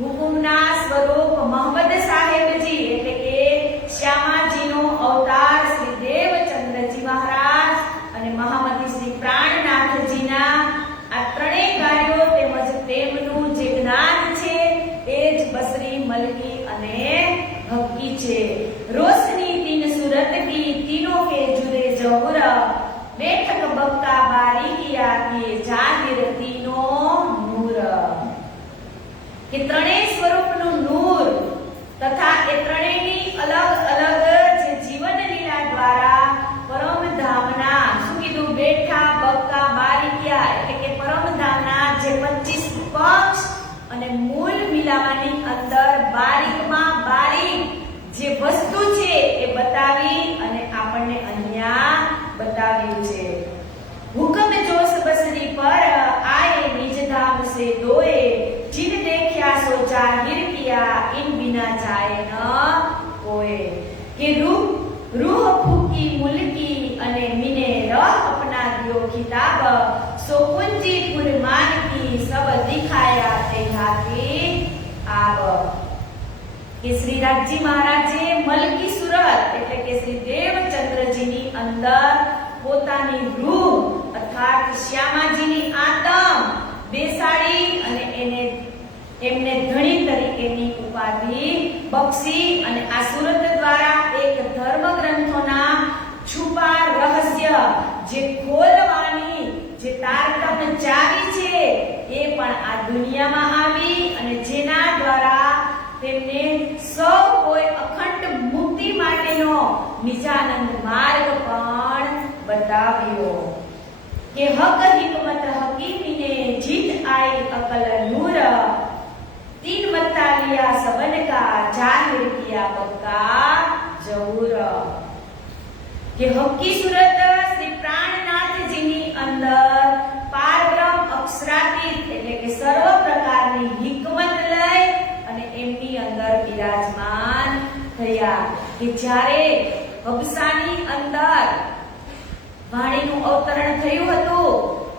હુકમના સ્વરૂપ મોહમ્મદ સાહેબજી એટલે કે શ્યામાજીનો અવતાર શ્રી દેવચંદ્રજી મહારાજ અને મહામતી શ્રી પ્રાણનાથજીના આ ત્રણેય કાર્યો તેમજ તેમનું જે જ્ઞાન છે એ જ બસરી મલકી અને હકી છે રોશની તીન સુરત કી તીનો કે જુદે જહુર બેઠક બક્કા બારીકિયા કે જાહિર તીનો નૂર કે ત્રણેય સ્વરૂપનું નૂર તથા એ ત્રણેયની અલગ અલગ જે જીવન લીલા દ્વારા પરમધામના શું કીધું બેઠા બક્કા બારીકિયા એટલે કે પરમધામના જે 25 પક્ષ અને મૂળ મિલાવાની અંદર બારીકમાં બારીક જે વસ્તુ છે એ બતાવી અને આપણને અહીંયા બતાવ્યું છે હુકમ જોશ બસરી પર આए निज धाम से दोए जिन देखा सो जाहिर किया इन बिना जाए न कि रूह फूकी मुल्की अने मिने रह अपना दियो खिताब सो कुंजी पुरमान की सब दिखाया ते हाथी आव કે શ્રી રાજી મહારાજે મલકી સુરત એટલે કે શ્રી દેવચંદ્રજીની અંદર પોતાની રૂહ અર્થાત શ્યામાજીની આત્મ બેસાડી અને એમને ધણી તરીકેની ઉપાધિ બક્ષી અને આ સુરત દ્વારા એક ધર્મ ગ્રંથોના છુપા રહસ્ય જે ખોલવાની જે તારતમ્ય ચાવી છે એ પણ આ દુનિયામાં આવી અને જેના દ્વારા તેમને સૌ કોઈ અખંડ મુક્તિ માટેનો નિજાનંદ માર્ગ પણ બતાવ્યો કે હક हिकमत हकीमीने जीत आई अकल नूर तीन मत्ता लिया सबन का जाहिर किया पक्का जहूर કે હકી સુરત શ્રી પ્રાણનાથજીની અંદર પારબ્રહ્મ અક્ષરાતીત એટલે કે સર્વ પ્રકારની હિકમત લઈ અને એમની અંદર બિરાજમાન થયા કે જ્યારે હબસાની અંદર વાણીનું અવતરણ થયું હતું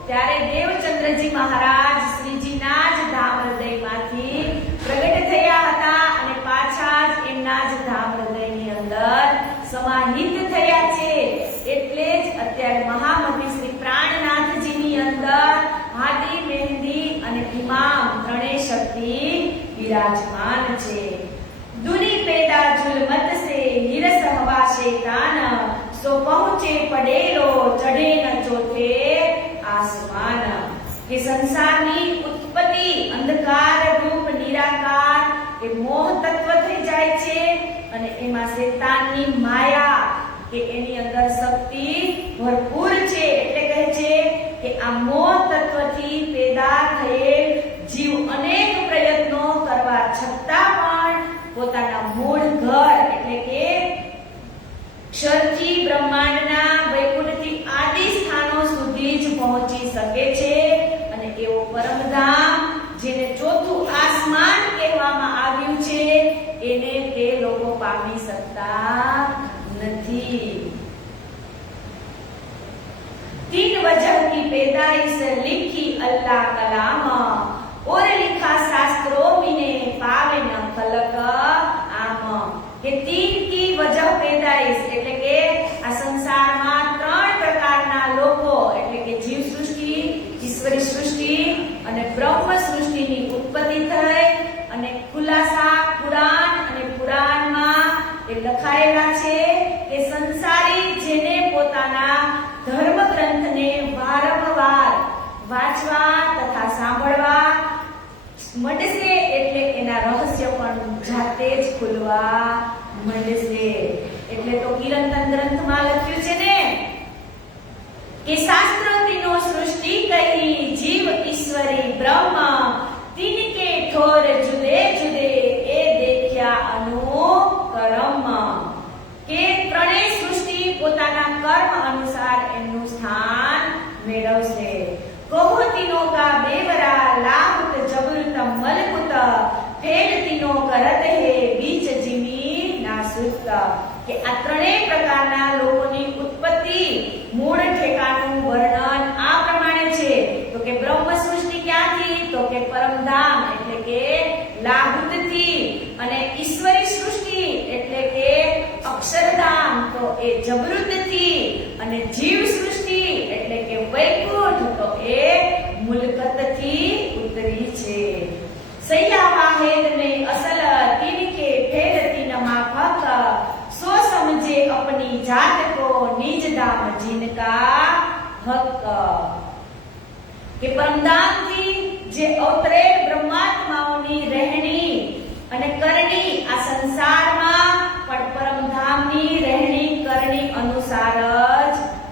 ત્યારે દેવચંદ્રજી મહારાજ શ્રીજીના જ ધામ હૃદયમાંથી પ્રગટ થયા હતા અને પાછા જ એમના જ ધામ હૃદયની અંદર સમાહિત થયા છે એટલે જ અત્યારે મહામતી શ્રી પ્રાણનાથજીની અંદર હાદી મહેંદી અને ઇમામ ત્રણેય શક્તિ विराजमान छे दुनी पैदा जुलमत से निरस हवा शैतान सो पहुंचे पडेलो चढ़े न चौथे आसमान के संसारनी उत्पत्ति अंधकार रूप निराकार ए मोह तत्व થઈ જાય છે અને એમાં શૈતાનની માયા કે એની અંદર શક્તિ ભરપૂર છે એટલે કહે છે કે આ મોહ તત્વથી પેદા થયેલ જીવ અનેક પ્રયત્નો કરવા છતાં પણ પોતાના મૂળ ઘર એટલે કે ક્ષરથી બ્રહ્માંડના વૈકુંઠથી આદિ સ્થાનો સુધી જ પહોંચી શકે છે અને એવો પરમધામ જેને ચોથું આસમાન કહેવામાં આવ્યું છે એને તે લોકો પામી શકતા નથી तीन वजह की पैदाइश लिखी अल्लाह कलाम और लिखा शास्त्रों में पावे न फलक आम के तीन की वजह पैदाइश એટલે કે આ સંસારમાં ત્રણ પ્રકારના લોકો એટલે કે જીવ સૃષ્ટિ ઈશ્વરી સૃષ્ટિ અને બ્રહ્મ સૃષ્ટિની ઉત્પત્તિ થઈ અને ખુલાસા કુરાન અને પુરાણમાં એ લખાયેલા છે કે સંસારી જેને પોતાના ધર્મ ગ્રંથને વારંવાર વાંચવા તથા સાંભળવા મંડશે એટલે એના રહસ્ય પણ જાતે જ ખુલવા મંડશે એટલે તો કિરંતન ગ્રંથમાં લખ્યું છે ને કે શાસ્ત્ર તીનો સૃષ્ટિ કહી જીવ ઈશ્વરી બ્રહ્મ તીન કે ઠોર જુદે જુદે એ દેખ્યા અનુકરમ કે ત્રણેય સૃષ્ટિ પોતાના કર્મ અનુસાર એમનું સ્થાન મેળવશે કહો તીનો કા બેવરા લાહુત જબરુત મલકુત ફેલ તીનો કરત હે બીચ જીમી નાસુત કે આ ત્રણેય પ્રકારના લોકોની ઉત્પત્તિ મૂળ ઠેકાણું વર્ણન આ પ્રમાણે છે તો કે બ્રહ્મ સૃષ્ટિ ક્યાંથી તો કે પરમધામ એટલે કે લાહુતથી અને ઈશ્વરી સૃષ્ટિ એટલે કે અક્ષરધામ તો એ જબરુતથી અને જીવ સૃષ્ટિ એટલે કે વૈકુંઠ તો એ મુલકતથી ઉતરી છે સૈયા વાહેદ ને અસલ તીન के फेर तीन माफक सो समझे अपनी जात को निज दाम जिनका हक કે પરમધામથી જે અવતરે બ્રહ્માત્માઓની રહેણી અને કરણી આ સંસારમાં પણ પરમધામની રહેણી કરણી અનુસાર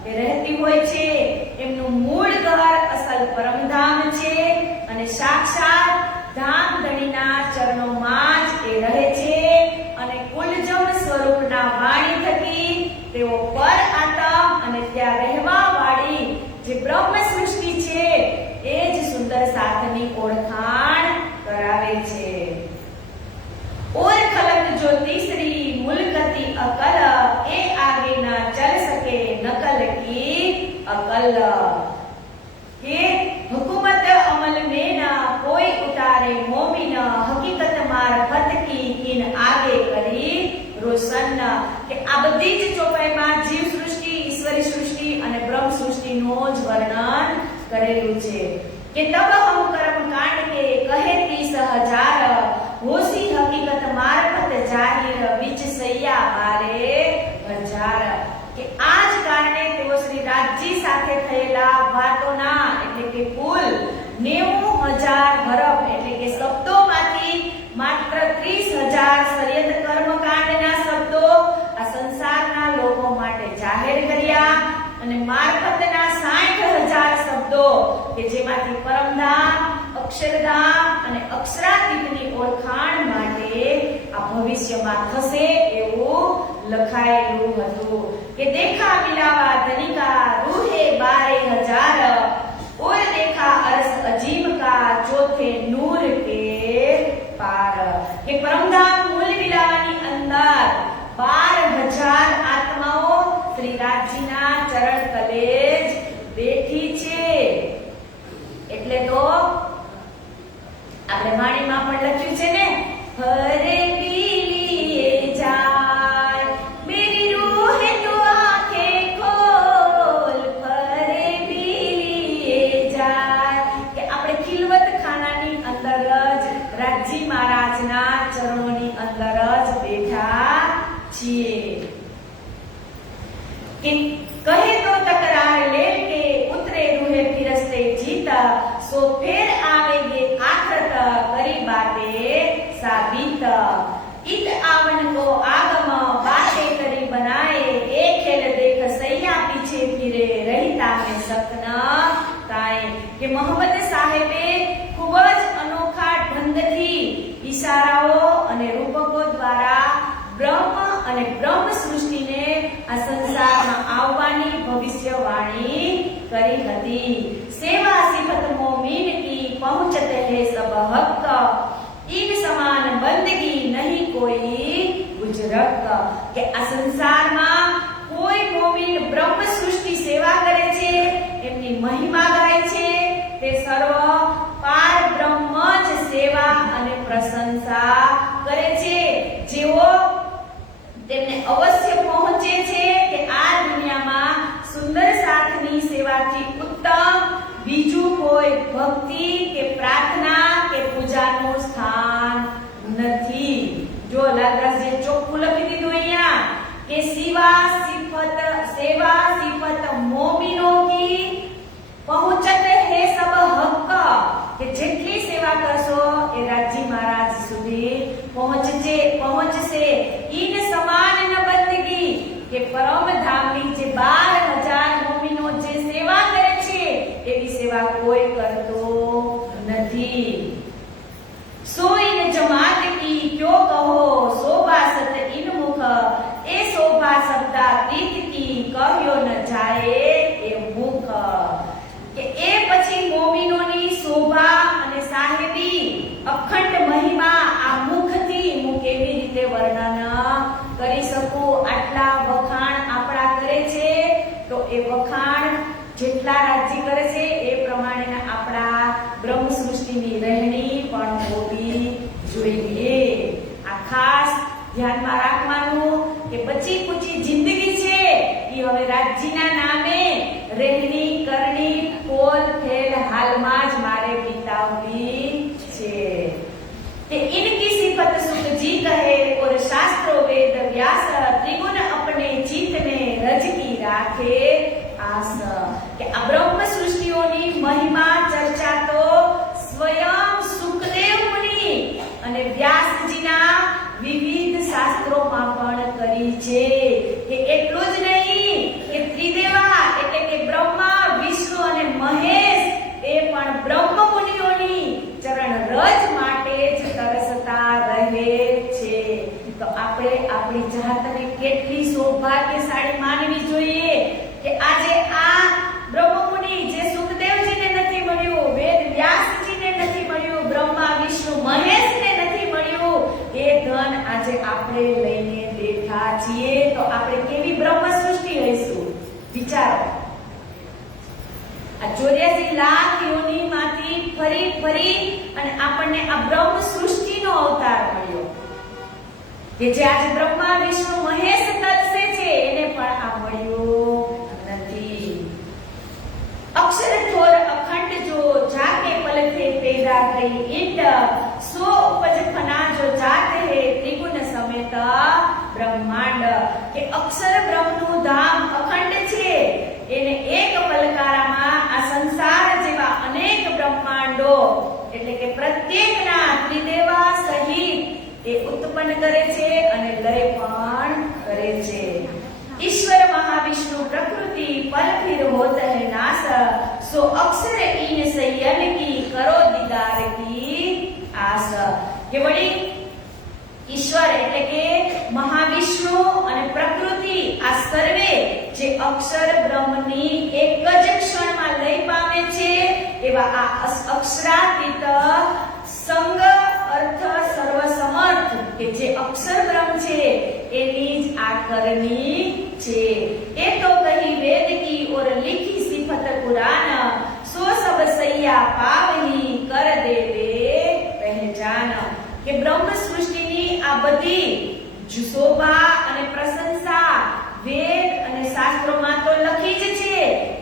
જ રહેતી હોય છે એમનું મૂળ ઘર અસલ પરમધામ છે અને સાક્ષાત ધામ ધણીના ચરણોમાં જ એ રહે છે અને કુલજમ સ્વરૂપના વાણી થકી તેઓ પર આત્મ અને ત્યાં રહેવા વાળી જે બ્રહ્મ સૃષ્ટિ છે એ જ સુંદર સાથની ઓળખાણ કરાવે છે और खलक जो तीसरी मुलकती अकल સૃષ્ટિનું જ વર્ણન કરેલું છે કે તબ હમ કર્મ કાંડ કે કહે 30,000 હોસી હકીકત મારફત જાહેર વિચ સૈયા બારે હજાર કે આ જ કારણે તેઓ શ્રી રાજજી સાથે થયેલા વાતોના એટલે કે કુલ 90,000 હરફ એટલે કે શબ્દોમાંથી માત્ર 30,000 સરિયત કર્મકાંડના શબ્દો આ સંસારના લોકો માટે જાહેર કર્યા અને મારફતના 60,000 શબ્દો કે જેમાંથી પરમધામ, અક્ષરધામ અને અક્ષરાતીતની ઓળખાણ માટે આ ભવિષ્યમાં થશે એવું લખાયેલું હતું કે દેખા મિલાવા ધનિકા રૂહે 12,000 और देखा अरस अजीम का चौथे नूर के पार કે પરમધામ મૂળ વિલાવાની અંદર 12,000 આત્માઓ શ્રી રાજજીના ચરણ તલે જ બેઠી છે એટલે તો આપણે વાણીમાં પણ લખ્યું છે ને હરે પીલીએ જાય મેરી રૂહ તો આંખે ખોલ હરે પીલીએ જાય કે આપણે ખિલવત ખાનાની અંદર જ રાજજી મહારાજના ચરણોની અંદર જ બેઠા છીએ કે કહે તો તકરાર લેકે ઉતરે રૂહે ફિરસ્તે જીતા सो फिर आवेगे आखरत करी बाते साबित इत आवन को आगम बाते करी बनाए एक खेल देख सैया पीछे फिरे रहता में सपना ताए કે મોહમ્મદ સાહેબે ખૂબ જ અનોખા ઢંગથી ઈશારાઓ અને રૂપકો દ્વારા બ્રહ્મ અને બ્રહ્મ સૃષ્ટિને આ સંસારમાં આવવાની ભવિષ્યવાણી કરી હતી सेवा सिफत मोमिन की पहुंचत है सब हक इन समान बंदगी नहीं कोई गुजरक કે આ સંસારમાં કોઈ મોમિન બ્રહ્મ સૃષ્ટિ સેવા કરે છે એમની મહિમા ગાય છે તે સર્વ પાર બ્રહ્મ જ સેવા અને પ્રશંસા કરે છે જેઓ તેમને અવશ્ય પહોંચે છે કે આ દુનિયામાં સુંદર સાથની સેવાથી ઉત્તમ બીજું કોઈ ભક્તિ કે પ્રાર્થના કે પૂજાનું સ્થાન નથી જો લાલદાસજીએ ચોખ્ખું લખી દીધું અહીંયા કે सेवा सिफत मोमिनों की पहुंचत है सब हक કે જેટલી સેવા કરશો એ રાજજી મહારાજ સુધી પહોંચશે ઈન સમાન ન બંદગી કે પરમ ધામની જે 12,000 મોમિનો જે સેવા કરે છે એવી સેવા કોઈ કરતો નથી સોઈન જમાત કી ક્યો કહો શોભા સત ઇન મુખ એ શોભા શબ્દાતીત કી કહ્યો ન જાય એ મુખ કે એ પછી મોમિનોની શોભા અને સાહેબી અખંડ મહિમા આ મુખથી હું કેવી રીતે વર્ણન કરી શકું આટલા વખાણ આપણા કરે છે તો એ વખાણ જેટલા રાજ્ય કરે છે એ પ્રમાણેના આપણા બ્રહ્મ સૃષ્ટિની રહેણી પણ હોવી જોઈએ આ ખાસ ધ્યાનમાં રાખવાનું કે બચી કુચી જિંદગી છે એ હવે રાજ્યના નામે રહેણી કરણી ફોલ ફેલ હાલમાં જ મારે વિતાવવી છે કે इनकी सिफत सुख जी कहे और शास्त्रों वेद व्यास त्रिगुण अपने चित्त में रज की राखे आस કે આ બ્રહ્મ સૃષ્ટિઓની મહિમા ચર્ચા તો સ્વયં સુખદેવ મુનિ અને વ્યાસજીના વિવિધ શાસ્ત્રોમાં પણ કરી છે કે એટલું જ નહીં કે ત્રિદેવા એટલે કે બ્રહ્મા વિષ્ણુ અને મહેશ એ પણ બ્રહ્મ મુનિઓની ચરણ રજ માટે જ તરસતા રહે છે તો આપણે આપણી જાતને કેટલી સૌભાગ્યશાળી માનવી જોઈએ કે આજે આ બ્રહ્મમુનિ જે સુખદેવજીને નથી મળ્યું વેદ વ્યાસજીને નથી મળ્યું બ્રહ્મા વિષ્ણુ મહેશને નથી મળ્યું એ ધન આજે આપણે લઈને બેઠા છીએ તો આપણે કેવી બ્રહ્મ સૃષ્ટિ હઈશું વિચારો આ 84 લાખ યોનિમાંથી ફરી અને આપણને આ બ્રહ્મ સૃષ્ટિનો અવતાર મળ્યો કે જે આજે બ્રહ્મા વિષ્ણુ મહેશ તલસે છે એને પણ આ મળ્યું નથી અક્ષર બ્રહ્મનું ધામ અખંડ છે, એને એક પલકારામાં આ સંસાર જેવા અનેક બ્રહ્માંડો એટલે કે પ્રત્યેકના ત્રિદેવા સહિત એ ઉત્પન્ન કરે છે અને લય પણ કરે છે. ईश्वर महाविष्णु प्रकृति पल फिर होत है नाश, सो अक्षर इन संयन की करो दीदार की आस. કે વળી ઈશ્વર એટલે કે મહાવિષ્ણુ અને પ્રકૃતિ આ સર્વે જે અક્ષર બ્રહ્મની એક જ ક્ષણમાં લય પામે છે એવા આ અક્ષરાતીત સંગ અર્થ સર્વ સમર્થ કે જે અક્ષર બ્રહ્મ છે એની જ આ કરની છે. એ તો કહી વેદ કી ઓર લિખી સિફત કુરાન, સો સબ સૈયા પાવહી કર દેવે પહેચાન. કે બ્રહ્મ સૃષ્ટિની આ બધી શોભા અને પ્રશંસા વેદ અને શાસ્ત્રોમાં તો લખી જ છે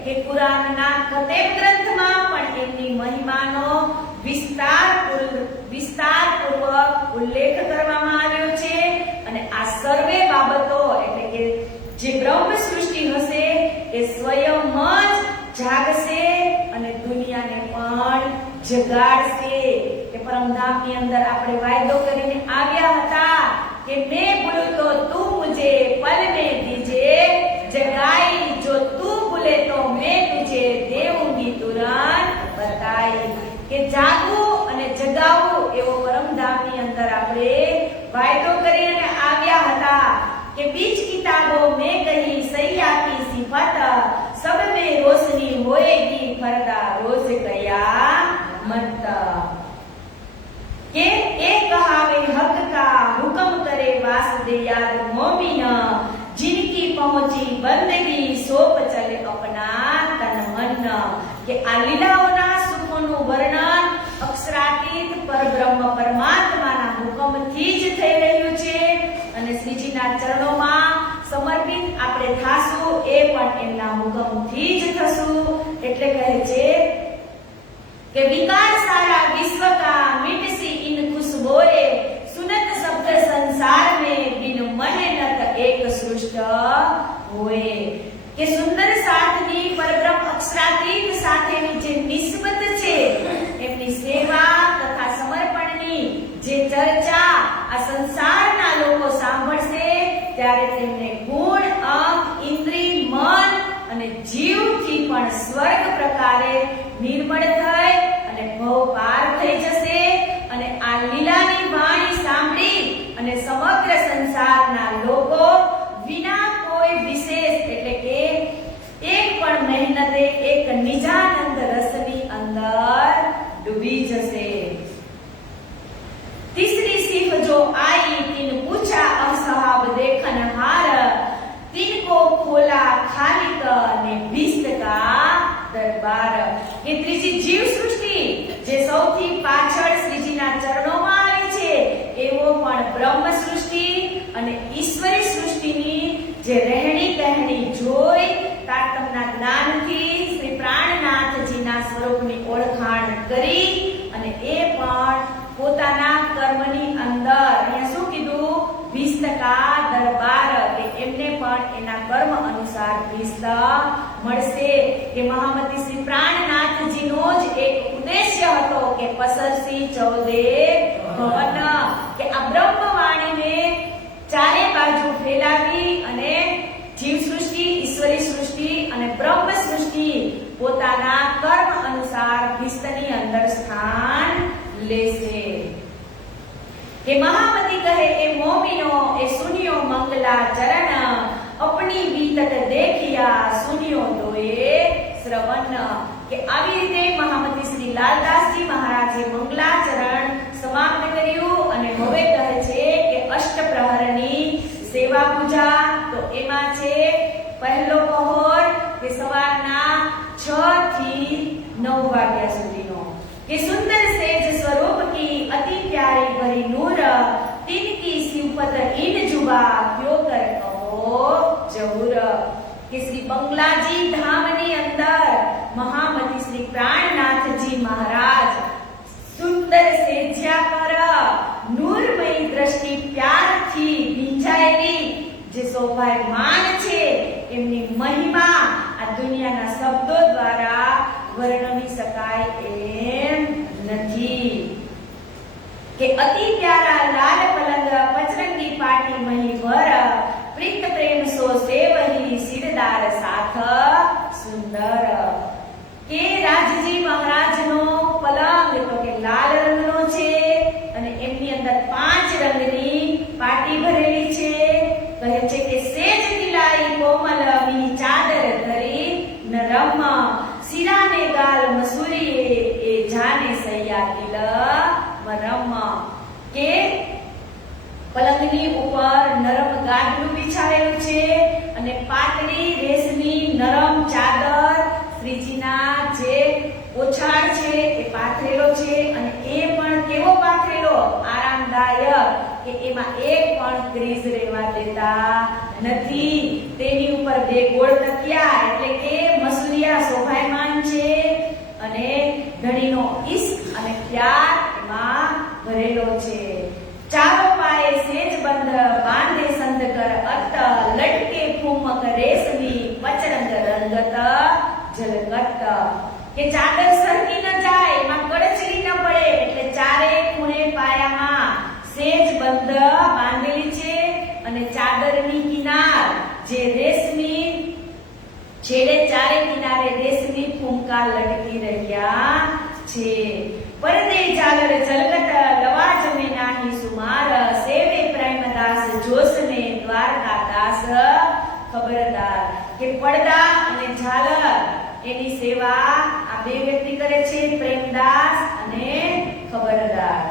કે કુરાનના કતેબ ગ્રંથમાં પણ એમની મહિમાનો વિસ્તારપૂર્વક ઉલ્લેખ કરવામાં આવ્યો છે. અને આ સર્વે બાબતો એટલે કે જે બ્રહ્મ સૃષ્ટિ હશે એ સ્વયં જ જાગશે અને દુનિયાને પણ જગાડશે. કે પરમધામની અંદર આપણે વાયદો કરીને આવ્યા હતા કે મેં બોલું તો તું મુझे पल में दीजे जगाई, जो तू बोले तो मैं तुझे देऊंगी तुरंत बताई. કે જાગવું અને જગાવવું એવો પરમધામની અંદર આપણે વાયદો કરીને આવ્યા હતા કે બીજ કિતાબો મેં કહી સૈયા કી સિફત, સબ में रोशनी होएगी फरदा रोज कयामत. કે એ કહાવે હક કા હુકમ કરે વાસદે યાદ મોમીન, जिनकी पहुंची बंदगी सोप चले अपना तन मन. કે આ લીલાઓના સુખોનું વર્ણન અક્ષરાતીત પરબ્રહ્મ પરમાત્માના હુકમથી જ થઈ રહ્યું છે અને શ્રીજીના ચરણોમાં સમર્પિત આપણે થાશું એ પણ એમના હુકમથી જ થશું. એટલે કહે છે કે વિકાર સારા વિશ્વ કા મિટસી ઇન ખુશબોએ, સુનત શબ્દ સંસાર में बिन मेहनत एक सृष्ट होए. કે સુંદર સાથની પરબ્રહ્મ અક્ષરાતીત સાથેની જે નિસ્બત છે એમની સેવા તથા સમર્પણની જે ચર્ચા આ સંસારના લોકો સાંભળશે ત્યારે તેમને ગુણ અંગ ઇન્દ્રિય મન અને જીવથી પણ સ્વર્ગ પ્રકારે નિર્મળ થઈ અને ભવ પાર થઈ જશે. અને આ લીલાની વાણી સાંભળી અને સમગ્ર સંસારના લોકો વિના કોઈ વિશેષ એટલે કે એક પણ મહેનતે એક નિજાનંદ રસની અંદર ડૂબી જશે. तीसरी सिख जो आई तिन पूछा असहाब देखन हार, तिनको खोला खालिक ने बिस्त का दरबार. એ ત્રીજી જીવ સૃષ્ટિ જે સૌથી પાછળ શ્રીજીના ચરણોમાં આવી છે એવો પણ બ્રહ્મ સૃષ્ટિ અને ઈશ્વરી સૃષ્ટિની જે રહેણી કહેણી જોઈ તાતમના જ્ઞાનથી શ્રી પ્રાણનાથજીના સ્વરૂપની ઓળખાણ કરી અને એ પણ પોતાના કર્મની અંદર અહીંયા શું કીધું 20% દરબાર કે એમને પણ એના કર્મ અનુસાર 20 મળશે. કે મહામતી શ્રી પ્રાણનાથજીનો જ એક ઉદ્દેશ્ય હતો કે પસરસી 14 ભવન કે આ બ્રહ્મવાણીને ચારે બાજુ ફેલાવી અને જીવ સૃષ્ટિ ઈશ્વરી સૃષ્ટિ અને બ્રહ્મ સૃષ્ટિ પોતાના કર્મ અનુસાર 20 ની અંદર સ્થાન લેશે. કે મહામતી કહે એ મોમીનો એ સુનિયો મંગલા ચરણ, अपनी बीतत देखिया सुनियो दोए श्रवण. કે આવી રીતે મહામતી શ્રી લાલદાસજી મહારાજે મંગલાચરણ સમાપ્ત કર્યું અને હવે કહે છે કે અષ્ટપ્રહરની સેવા પૂજા. તો એમાં છે પહેલો પહોર કે સવારના 6 થી 9 વાગ્યા સુધીનો કે સુંદર સેજ સ્વરૂપ કી અતિ પ્યારી ભરી નૂર, तिनकी सिफत इन जुबा क्यों कर कहो जहूर. કે શ્રી બંગલાજી ધામની અંદર મહામતી શ્રી પ્રાણનાથજી મહારાજ સુંદર સેજ્યા પર નૂરમય દ્રષ્ટિ પ્યારથી ભીંજાયેલી જે શોભાયમાન વર્ણવી શકાય એમ નથી કે અતિ પ્યારા લાલ પલંગ પચરંગી પાટી મહી ભર પ્રીત પ્રેમ સો સેવહી સિરદાર સાથ સુંદર કે રાજજી મહારાજનો પલંગ તો કે લાલ રંગનો છે અને એમની અંદર 5 રંગની પાટી ભરેલી છે કહે છે કે સેજ દિલાઈ કોમલ મી ચાદર ધરી નરમ સિરાને ગાલ મસૂરીએ એ જાને સૈયા દિલ મરમ કે પલંગની ઉપર નરમ ગાદલું બિછાવેલું છે અને પાતળી રેશમી નરમ ચાદર શ્રીજીના જે ઓછાળ છે એ પાથરેલો છે અને એ પણ કેવો પાથરેલો આરામદાયક કે એમાં એક પણ ક્રીઝ રહેવા દેતા નથી તેની ઉપર 2 ગોળ તકિયા એટલે કે મસૂરિયા શોભાયમાન છે અને ધણીનો ઈશ્ક અને પ્યાર એમાં ભરેલો છે ચારો પાએ સેજ બંધ બાંધે સંત કર અત લટકે ફૂમક રેશમી પચરંગ રંગત જલકત કે ચાદર સરકી ન જાય એમાં કડચડી ન પડે એટલે ચારે ખૂણે પાયામાં સેજ બંધ બાંધેલી છે અને ચાદરની કિનાર જે રેશમી છેડે ચારે કિનારે રેશમી ફૂમકા લટકી રહ્યા છે પરદે ઝાલર ઝલકત લવાજ મે નાહી સુમાર સેવે પ્રેમદાસ જોશને દ્વારકા દાસ ખબરદાર કે પડદા અને ઝાલર એની સેવા આ 2 વ્યક્તિ કરે છે પ્રેમદાસ અને ખબરદાર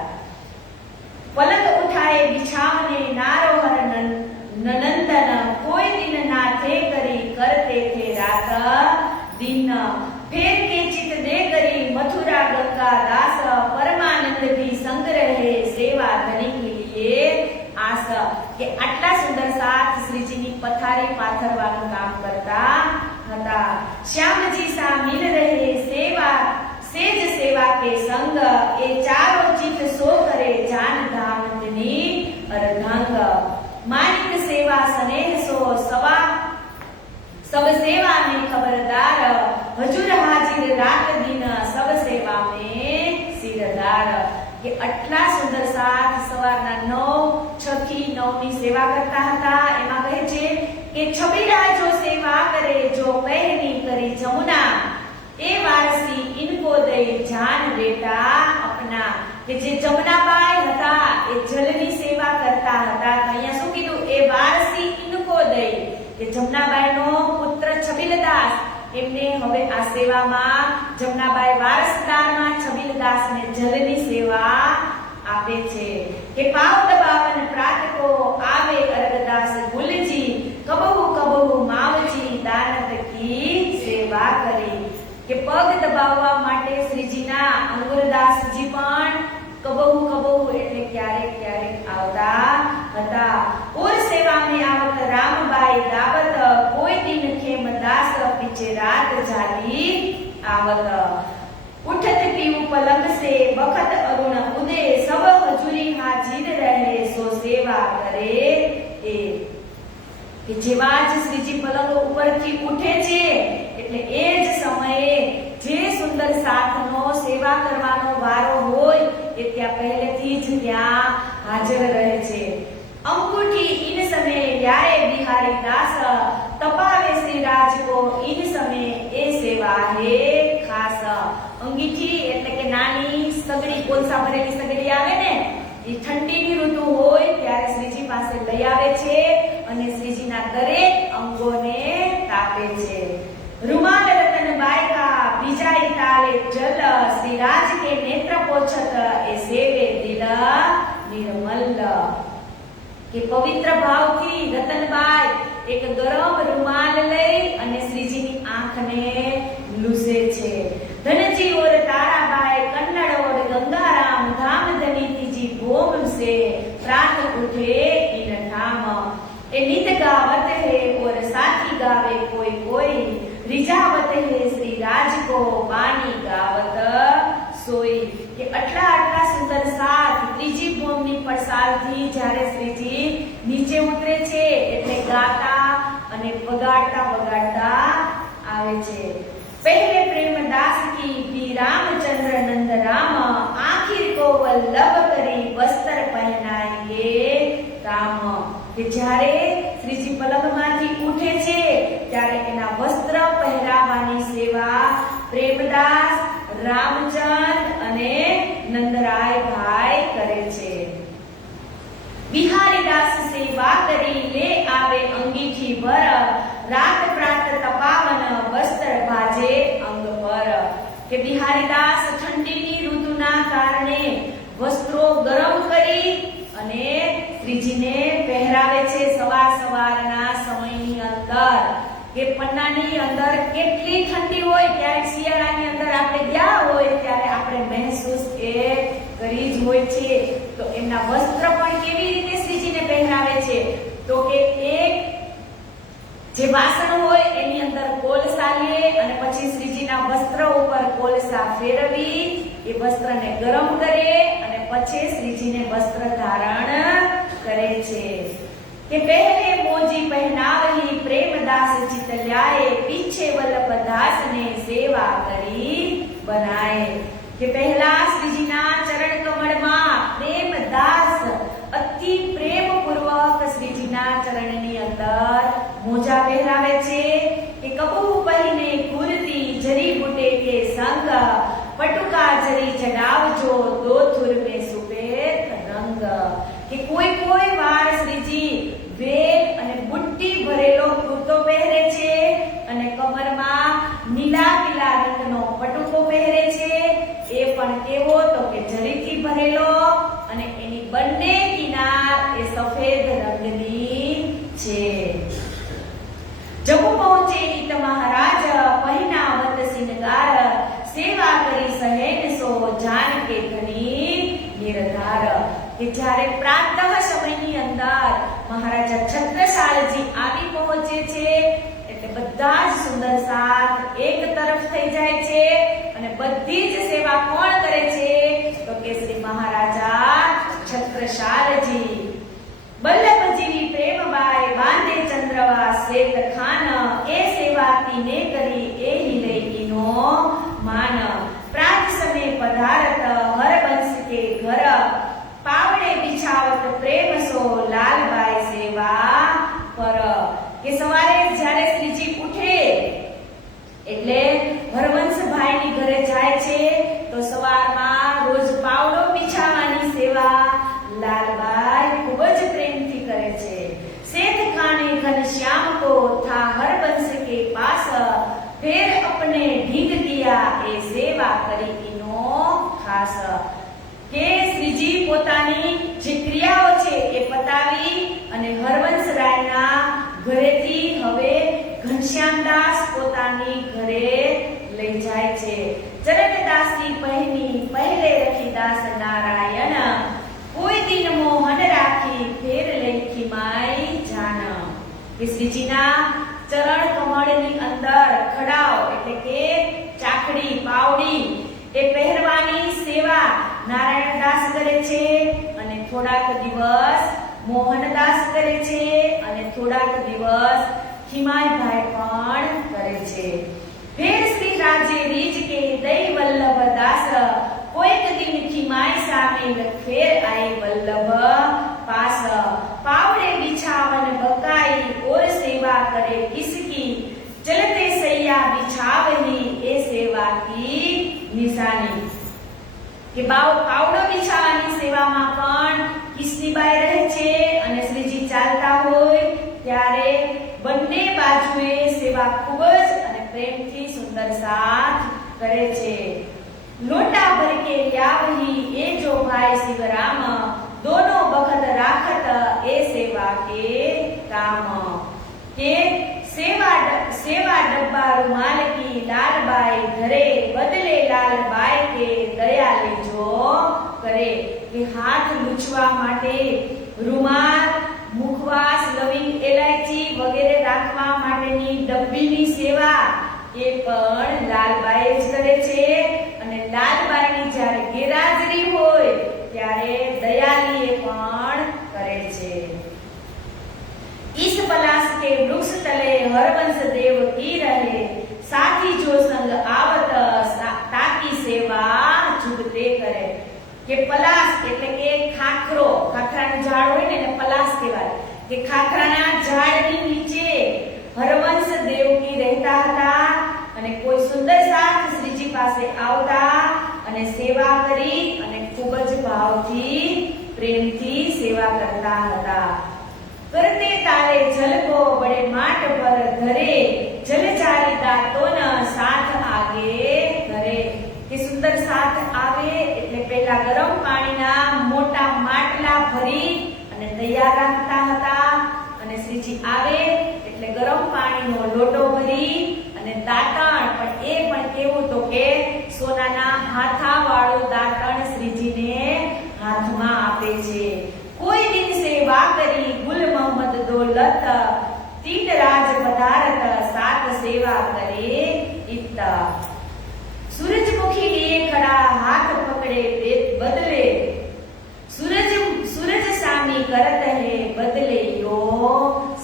પલંગ ઉઠાએ બિછાવને નારોહર નનંદન કોઈ દિન ના થે કરી કરતે થે રાત दिन फिर के चित दे करी मथुरा गंगा दास परमानंद भी संग रहे सेवा धनी के लिए आस के आटला सुंदर साथ श्रीजीनी पथारी पाथरવાનું કામ કરતા હતા श्यामजी सा मिल रहे सेवा सेज सेवा के संग ए चारों चित सो करे जान धामनी अर्धांग मानिक सेवा स्नेह सो सवा सब सेवा में खबरदार हजूर हाजिर रात दिन सब सेवा में सिरदार કે આટલા સુંદર સાથ સવારના 9 6 થી 9 ની સેવા કરતા હતા એમાં કહે છે કે છબીલા જો સેવા કરે જો પહેની કરી જમુના એ વારસી ઇनको દઈ જાન બેટા अपना કે જે જમનાબાઈ હતા એ જલની સેવા કરતા હતા અહીંયા શું કીધું એ વારસી ઇनको દઈ કે જમનાબાઈનો પુત્ર છબીલદાસ એમને હવે આ સેવામાં જમનાબાઈ વારસદારમાં છબીલદાસને જલની સેવા આપે છે કે પાવ દબાવન પ્રાતકો આવે અરગદાસ ગુલજી કબહુ કબહુ માવજી દાનત की સેવા કરી કે પગ દબાવવા માટે શ્રીજીના અંગુરદાસજી પણ કબહુ કબહુ એટલે ક્યારેક ક્યારેક આવતા હતા ઓર સેવા में आवत रामबाई दावत कोई दिन खेम दास पीछे रात जाली आवत उठत पीऊ पलंग से बखत अरुण उदय सब हजूरी हाजिर रहे सो सेवा करे ए કે જેવા જ શ્રીજી પલંગ ઉપરથી ઉઠે છે એટલે એ જ સમયે જે સુંદર સાથનો સેવા કરવાનો વારો હોય એ ત્યાં પહેલેથી જ ત્યાં હાજર રહે છે અંગૂઠી इन समय ल्याए बिहारी दास तपावे श्री राज को इन समय ए सेवा है खास अंगीठी એટલે કે નાની સગડી કોલસા ભરેલી સગડી આવે ને એ ઠંડીની ઋતુ હોય ત્યારે શ્રીજી પાસે લઈ આવે છે અને શ્રીજીના દરેક અંગોને તાપે છે રૂમાલ રતન બાયકા બીજાઈ તાલે જલ શ્રી રાજ કે નેત્ર પોછત એ સેવે દિલ નિર્મલ કે પવિત્ર ભાવથી રતનબાઈ એક ગરમ રૂમાલ લઈ અને શ્રીજીની આંખને લૂસે છે ધનજી ઓર તારાબાઈ કન્નડ ઓર ગંગારામ ધામ ધની जी भोम से प्रात उठे इन ठाम ए नित गावत है और साथी गावे कोई कोई रिजावत है श्री राज को वाणी गावत सोई કે આટલા આટલા સુંદર સાથ ત્રીજી ભૂમની પડસાલથી જ્યારે શ્રીજી નીચે ઉતરે છે એટલે ગાતા અને વગાડતા વગાડતા આવે છે પહેલે પ્રેમ दास की भी रामचंद्र नंद राम आखिर को वल्लभ કરી વસ્ત્ર પહેનાઈએ રામ કે જ્યારે શ્રીજી પલંગમાંથી ઉઠે છે ત્યારે એના વસ્ત્ર પહેરાવવાની સેવા પ્રેમદાસ રામચંદ અને નંદરાય ભાઈ કરે છે બિહારીદાસ સેવા કરી લે આવે અંગીઠી ભર રાત પ્રાત તપાવન વસ્ત્ર ભાજે અંગ પર કે બિહારીદાસ ઠંડીની ઋતુના કારણે વસ્ત્રો ગરમ કરી અને શ્રીજીને પહેરાવે છે સવારના સમયની અંદર કે પન્નાની અંદર કેટલી ઠંડી હોય ત્યારે શિયાળાની અંદર આપણે ગયા હોય ત્યારે આપણે મહેસૂસ એ કરી જ હોય છે તો એમના વસ્ત્ર પણ કેવી રીતે શ્રીજીને પહેરાવે છે તો કે એક જે વાસણ હોય એની અંદર કોલસા લે અને પછી શ્રીજીના વસ્ત્ર ઉપર કોલસા ફેરવી એ વસ્ત્રને ગરમ કરે અને પછી શ્રીજીને વસ્ત્ર ધારણ કરે છે કે પહેલે મોજી પહેનાવહી પ્રેમદાસ ચિતલ્યાએ પીછે વલ્લભદાસ ને સેવા કરી બનાય કે પહેલા શ્રીજીના ચરણ કમળમાં પ્રેમદાસ અતિ પ્રેમપૂર્વક શ્રીજીના ચરણની અંદર મોજા પહેરાવે છે કે કબૂ પહેને કુર્તી જરી બુટે કે સંગ પટુકા જરી ચડાવજો દો થુર મે સુપેત રંગ કે કોઈ વાર શ્રીજી વેલ અને બુટ્ટી ભરેલો કુર્તો પહેરે છે અને કમરમાં નીલા પીલા રંગનો પટુકો પહેરે છે એ પણ કેવો તો કે જરીથી ભરેલો અને એની બંને કિનાર એ સફેદ રંગની છે જબુ પહોંચે ઈત મહારાજ પહેનાવત સિનગાર સેવા કરી સહેન સો જાન કે ધની નિર્ધાર કે જ્યારે પ્રાતઃ સમયની અંદર મહારાજા છત્રસાલજી આવી પહોંચે છે એટલે બધા જ સુંદર સાથ એક તરફ થઈ જાય છે અને બધી જ સેવા કોણ કરે છે તો કે શ્રી મહારાજા છત્રસાલજી બલ્લભજી પ્રેમબાઈ બાંધે ચંદ્રવા શ્વેત ખાન એ સેવા તીને કરી એ હિલઈનો માન પ્રાત સમે પધારત હરબંશ કે ઘર પાવડે બિછાવત પ્રેમ સો લાલબાઈ સેવા પર કે સવારે જ્યારે શ્રીજી ઉઠે એટલે હરવંશભાઈની ઘરે જાય છે તો સવારમાં રોજ પાવડો બિછાવવાની સેવા લાલબાઈ ખૂબ જ પ્રેમથી કરે છે શેત ખાને ઘનશ્યામ को था हरबंश के पास फिर अपने ढींग दिया એ સેવા કરી ઇનો ખાસ કે શ્રીજી પોતાની જે ક્રિયાઓ છે એ પતાવી અને હરવંશરાયના ઘરેથી હવે ઘનશ્યામદાસ પોતાની ઘરે લઈ જાય છે ચરણદાસી પહેની પહેલે રખીદાસ નારાયણ કોઈ દિન મોહન રાખી ફેર લઈ માઈ જાન કે શ્રીજીના ચરણ કમળની અંદર ખડાવ એટલે કે ચાકડી પાવડી એ પહેરવાની સેવા નારાયણદાસ કરે છે અને થોડાક દિવસ મોહનદાસ કરે છે અને થોડાક દિવસ ખીમાઈભાઈ પણ કરે છે ફેર શ્રી રાજે રીજ કે દઈ વલ્લભદાસ કોઈક દિન ખીમાઈ સામે ફેર આઈ વલ્લભ પાસ પાવડે બિછાવન બકાઈ ઓર સેવા કરે કિસકી ચલતે સૈયા બિછાવની એ સેવા કી નિશાની કે પાવડો બિછાવવાની સેવામાં પણ કિસનીબાઈ રહે છે અને શ્રીજી ચાલતા હોય ત્યારે બંને બાજુએ સેવા ખૂબ જ અને પ્રેમથી સુંદર સાથ કરે છે लोटा भर के ल्यावही ए जो भाई शिवराम दोनों बखत राखत ए सेवा के काम के सेवा डब्बा रुमाल की लालबाई धरे बदले लालबाई के दया लेजो करे કે હાથ લૂછવા માટે રૂમાલ મુખવાસ લવિંગ એલાયચી વગેરે રાખવા માટેની ડબ્બીની સેવા એ પણ લાલબાઈ જ કરે છે અને લાલબાઈની જ્યારે ગેરહાજરી હોય ત્યારે દયાલી પણ કરે છે इस पलाश के वृक्ष तले हरवंश देव की रहे साथी जो संग आवत કે પલાસ એટલે કે ખાખરો, ખાખરાનું ઝાડ હોય ને એને પલાસ કહેવાય, કે ખાખરાના ઝાડની નીચે હરવંશ દેવકી રહેતા હતા અને કોઈ સુંદર સાથ શ્રીજી પાસે આવતા અને સેવા કરી અને ખૂબ જ ભાવથી પ્રેમથી સેવા કરતા હતા. કરતે તારે જલકો બડે માટ પર ધરે, જલજારી દાંતોન સાથ આગે ધરે. કે સુંદર સાથ આવે એટલે પહેલા ગરમ પાણીના મોટા માટલા ભરી અને તૈયાર રાખતા હતા અને શ્રીજી આવે એટલે ગરમ પાણીનો લોટો ભરી અને દાંતણ, પણ એ પણ કેવું તો કે સોનાના હાથા વાળું દાંતણ શ્રીજીને હાથમાં આપે છે. કોઈ દિન સેવા કરી ગુલ મોહમ્મદ દોલત, તીન રાજ પદાર્થ સાથ સેવા કરે ઇત. सूरजमुखी लिए खड़ा हाथ पकड़े बदले, सूरज सामी करत है बदले यो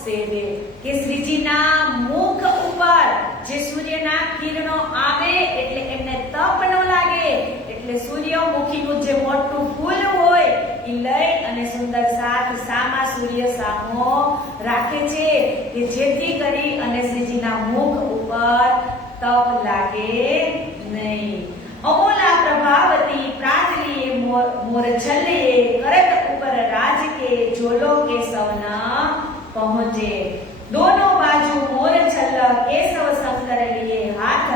सेवे. કે શ્રીજીના મુખ ઉપર જે સૂર્યના કિરણો આવે એટલે એમને તપ ન લાગે એટલે સૂર્યમુખીનું જે મોટું ફૂલ હોય એ લઈ અને સુંદર સાથ સામા સૂર્ય સામો રાખે છે કે જેથી કરી અને શ્રીજીના મુખ ઉપર તપ લાગે નહીં. અમોલા પ્રભાવતી પ્રાચલીએ મોર છલ્લે, કરત ઉપર રાજ કે જોલો કે સવના પહોંચે. दोनों बाजू मोर छल केशव शंकर लिए हाथ,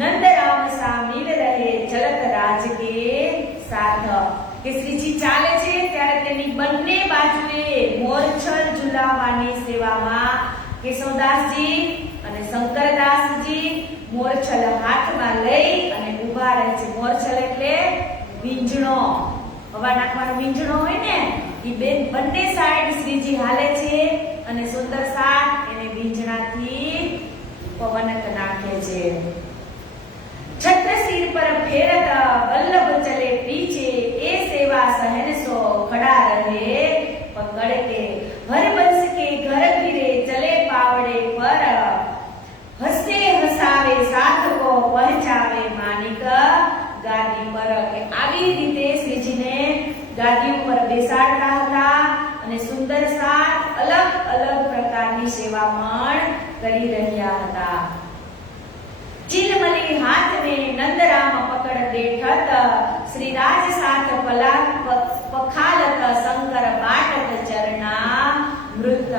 नंद राम सा मिल रहे चलत राज के साथ. કે શ્રીજી ચાલે છે ત્યારે તેની બંને બાજુએ મોરછલ ઝુલાવવાની સેવામાં કેશવદાસજી અને શંકરદાસજી મોરછલ હાથમાં લઈ અને ઊભા રહે છે. મોરછલ એટલે વીંજણો, હવા નાખવાનો વીંજણો હોય ને, એ બંને સાઈડ શ્રીજી હાલે છે અને સુંદર સાથ એને વીંજણાથી પવન નાખે છે. છત્ર સિર પર ફેરત વલ્લભ ચલે પીછે, એ સેવા સહન સો ખડા રહે પકડ કે. હરબંશ કે ઘર ઘીરે ચલે પાવડે પર, હસે હસાવે સાથ કો પહોંચાવે માનિક ગાદી પર. કે આવી રીતે શ્રીજીને ગાદી ઉપર બેસાડતા હતા અને સુંદર સાથ અલગ અલગ પ્રકારની સેવા પણ કરી રહ્યા હતા. ચિલમલી હાથ ને નંદરામ પકડ દેખત, શ્રી રાજ સાથ પખાલત શંકર બાટત ચરણા મૃત.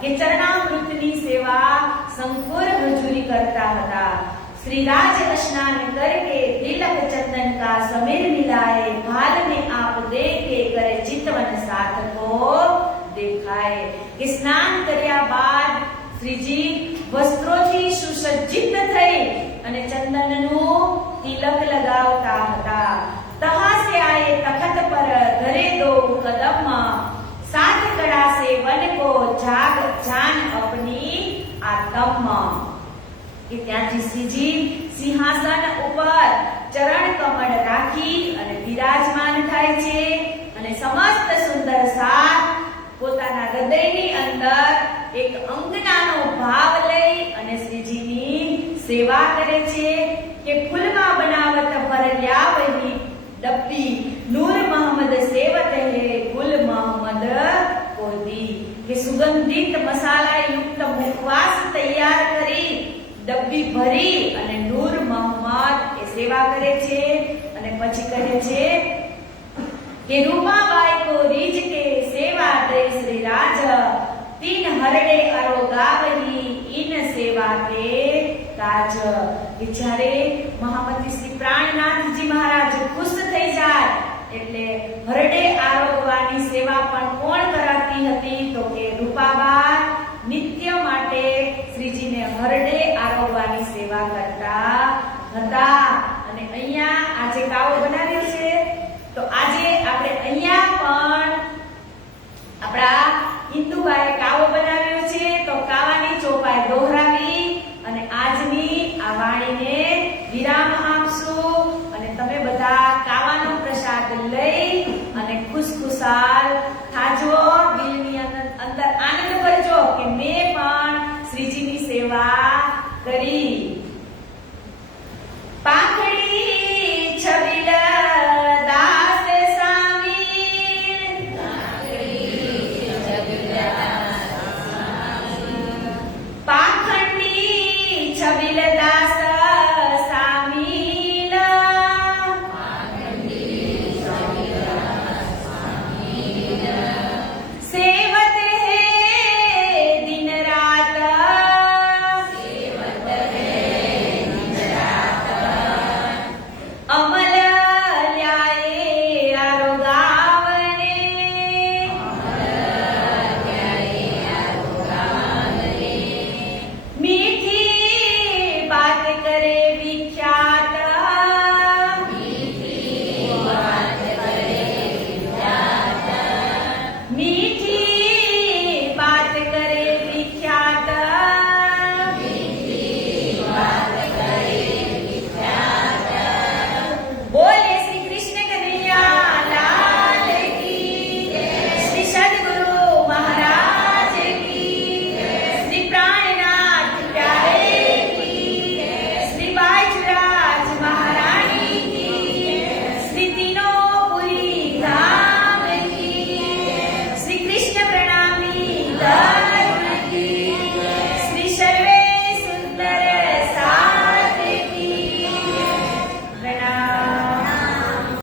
કે ચરણામૃતની સેવા શંકર હજુરી કરતા હતા. श्री राज स्नान करके तिलक चंदन का समीर मिलाए, भाल में आप दे के करे चितवन साथ को देखाए. કે સ્નાન કર્યા બાદ શ્રીજી વસ્ત્રોથી સુસજ્જિત થઈ અને ચંદનનું તિલક લગાવતા હતા. તહા સે આયે તખત પર ધરે દો કદમ, साथ कड़ा से वन को जाग जान अपनी आत्म. કે ત્યાંથી શ્રીજી સિંહાસન ઉપર ચરણ કમળ રાખી અને બિરાજમાન થાય છે અને સમસ્ત સુંદર સાથ પોતાના હૃદયની અંદર એક અંગનાનો ભાવ લઈ અને શ્રીજીની સેવા કરે છે. કે ફૂલમાં બનાવત ભરલ્યા વહી ડબ્બી, નૂર મોહમ્મદ સેવત હે ગુલ મોહમ્મદ કોદી. કે સુગંધિત મસાલા યુક્ત મુખવાસ તૈયાર કરી ડબ્બી ભરી અને નૂર મોહમ્મદ એ સેવા કરે છે અને પછી કહે છે કે રૂપાબાઈ કો રીજ કે સેવા દે શ્રી રાજ, તીન હરડે અરો ગાવહી ઇન સેવા કે તાજ. કે જ્યારે મહામતી શ્રી પ્રાણનાથજી મહારાજ ખુશ થઈ જાય એટલે હરડે આરોગવાની સેવા પણ કોણ કરાતી હતી તો કે રૂપાબા નિત્ય માટે શ્રીજીને હરડે આરોગવાની સેવા કરતા હતા. અને અહીંયા આજે કાવો બનાવ્યો છે તો આજે આપણે અહીંયા પણ આપણા હિન્દુબાએ કાવો બનાવ્યો છે તો કાવાની ચોપાઈ દોહરાવી અને આજની આ વાણીને વિરામ આપશું અને તમે બધા કાવાનો પ્રસાદ લઈ અને ખુશખુશાલ થાજો. દિલની અંદર આનંદ કરજો કે મેં પણ શ્રીજીની સેવા કરી.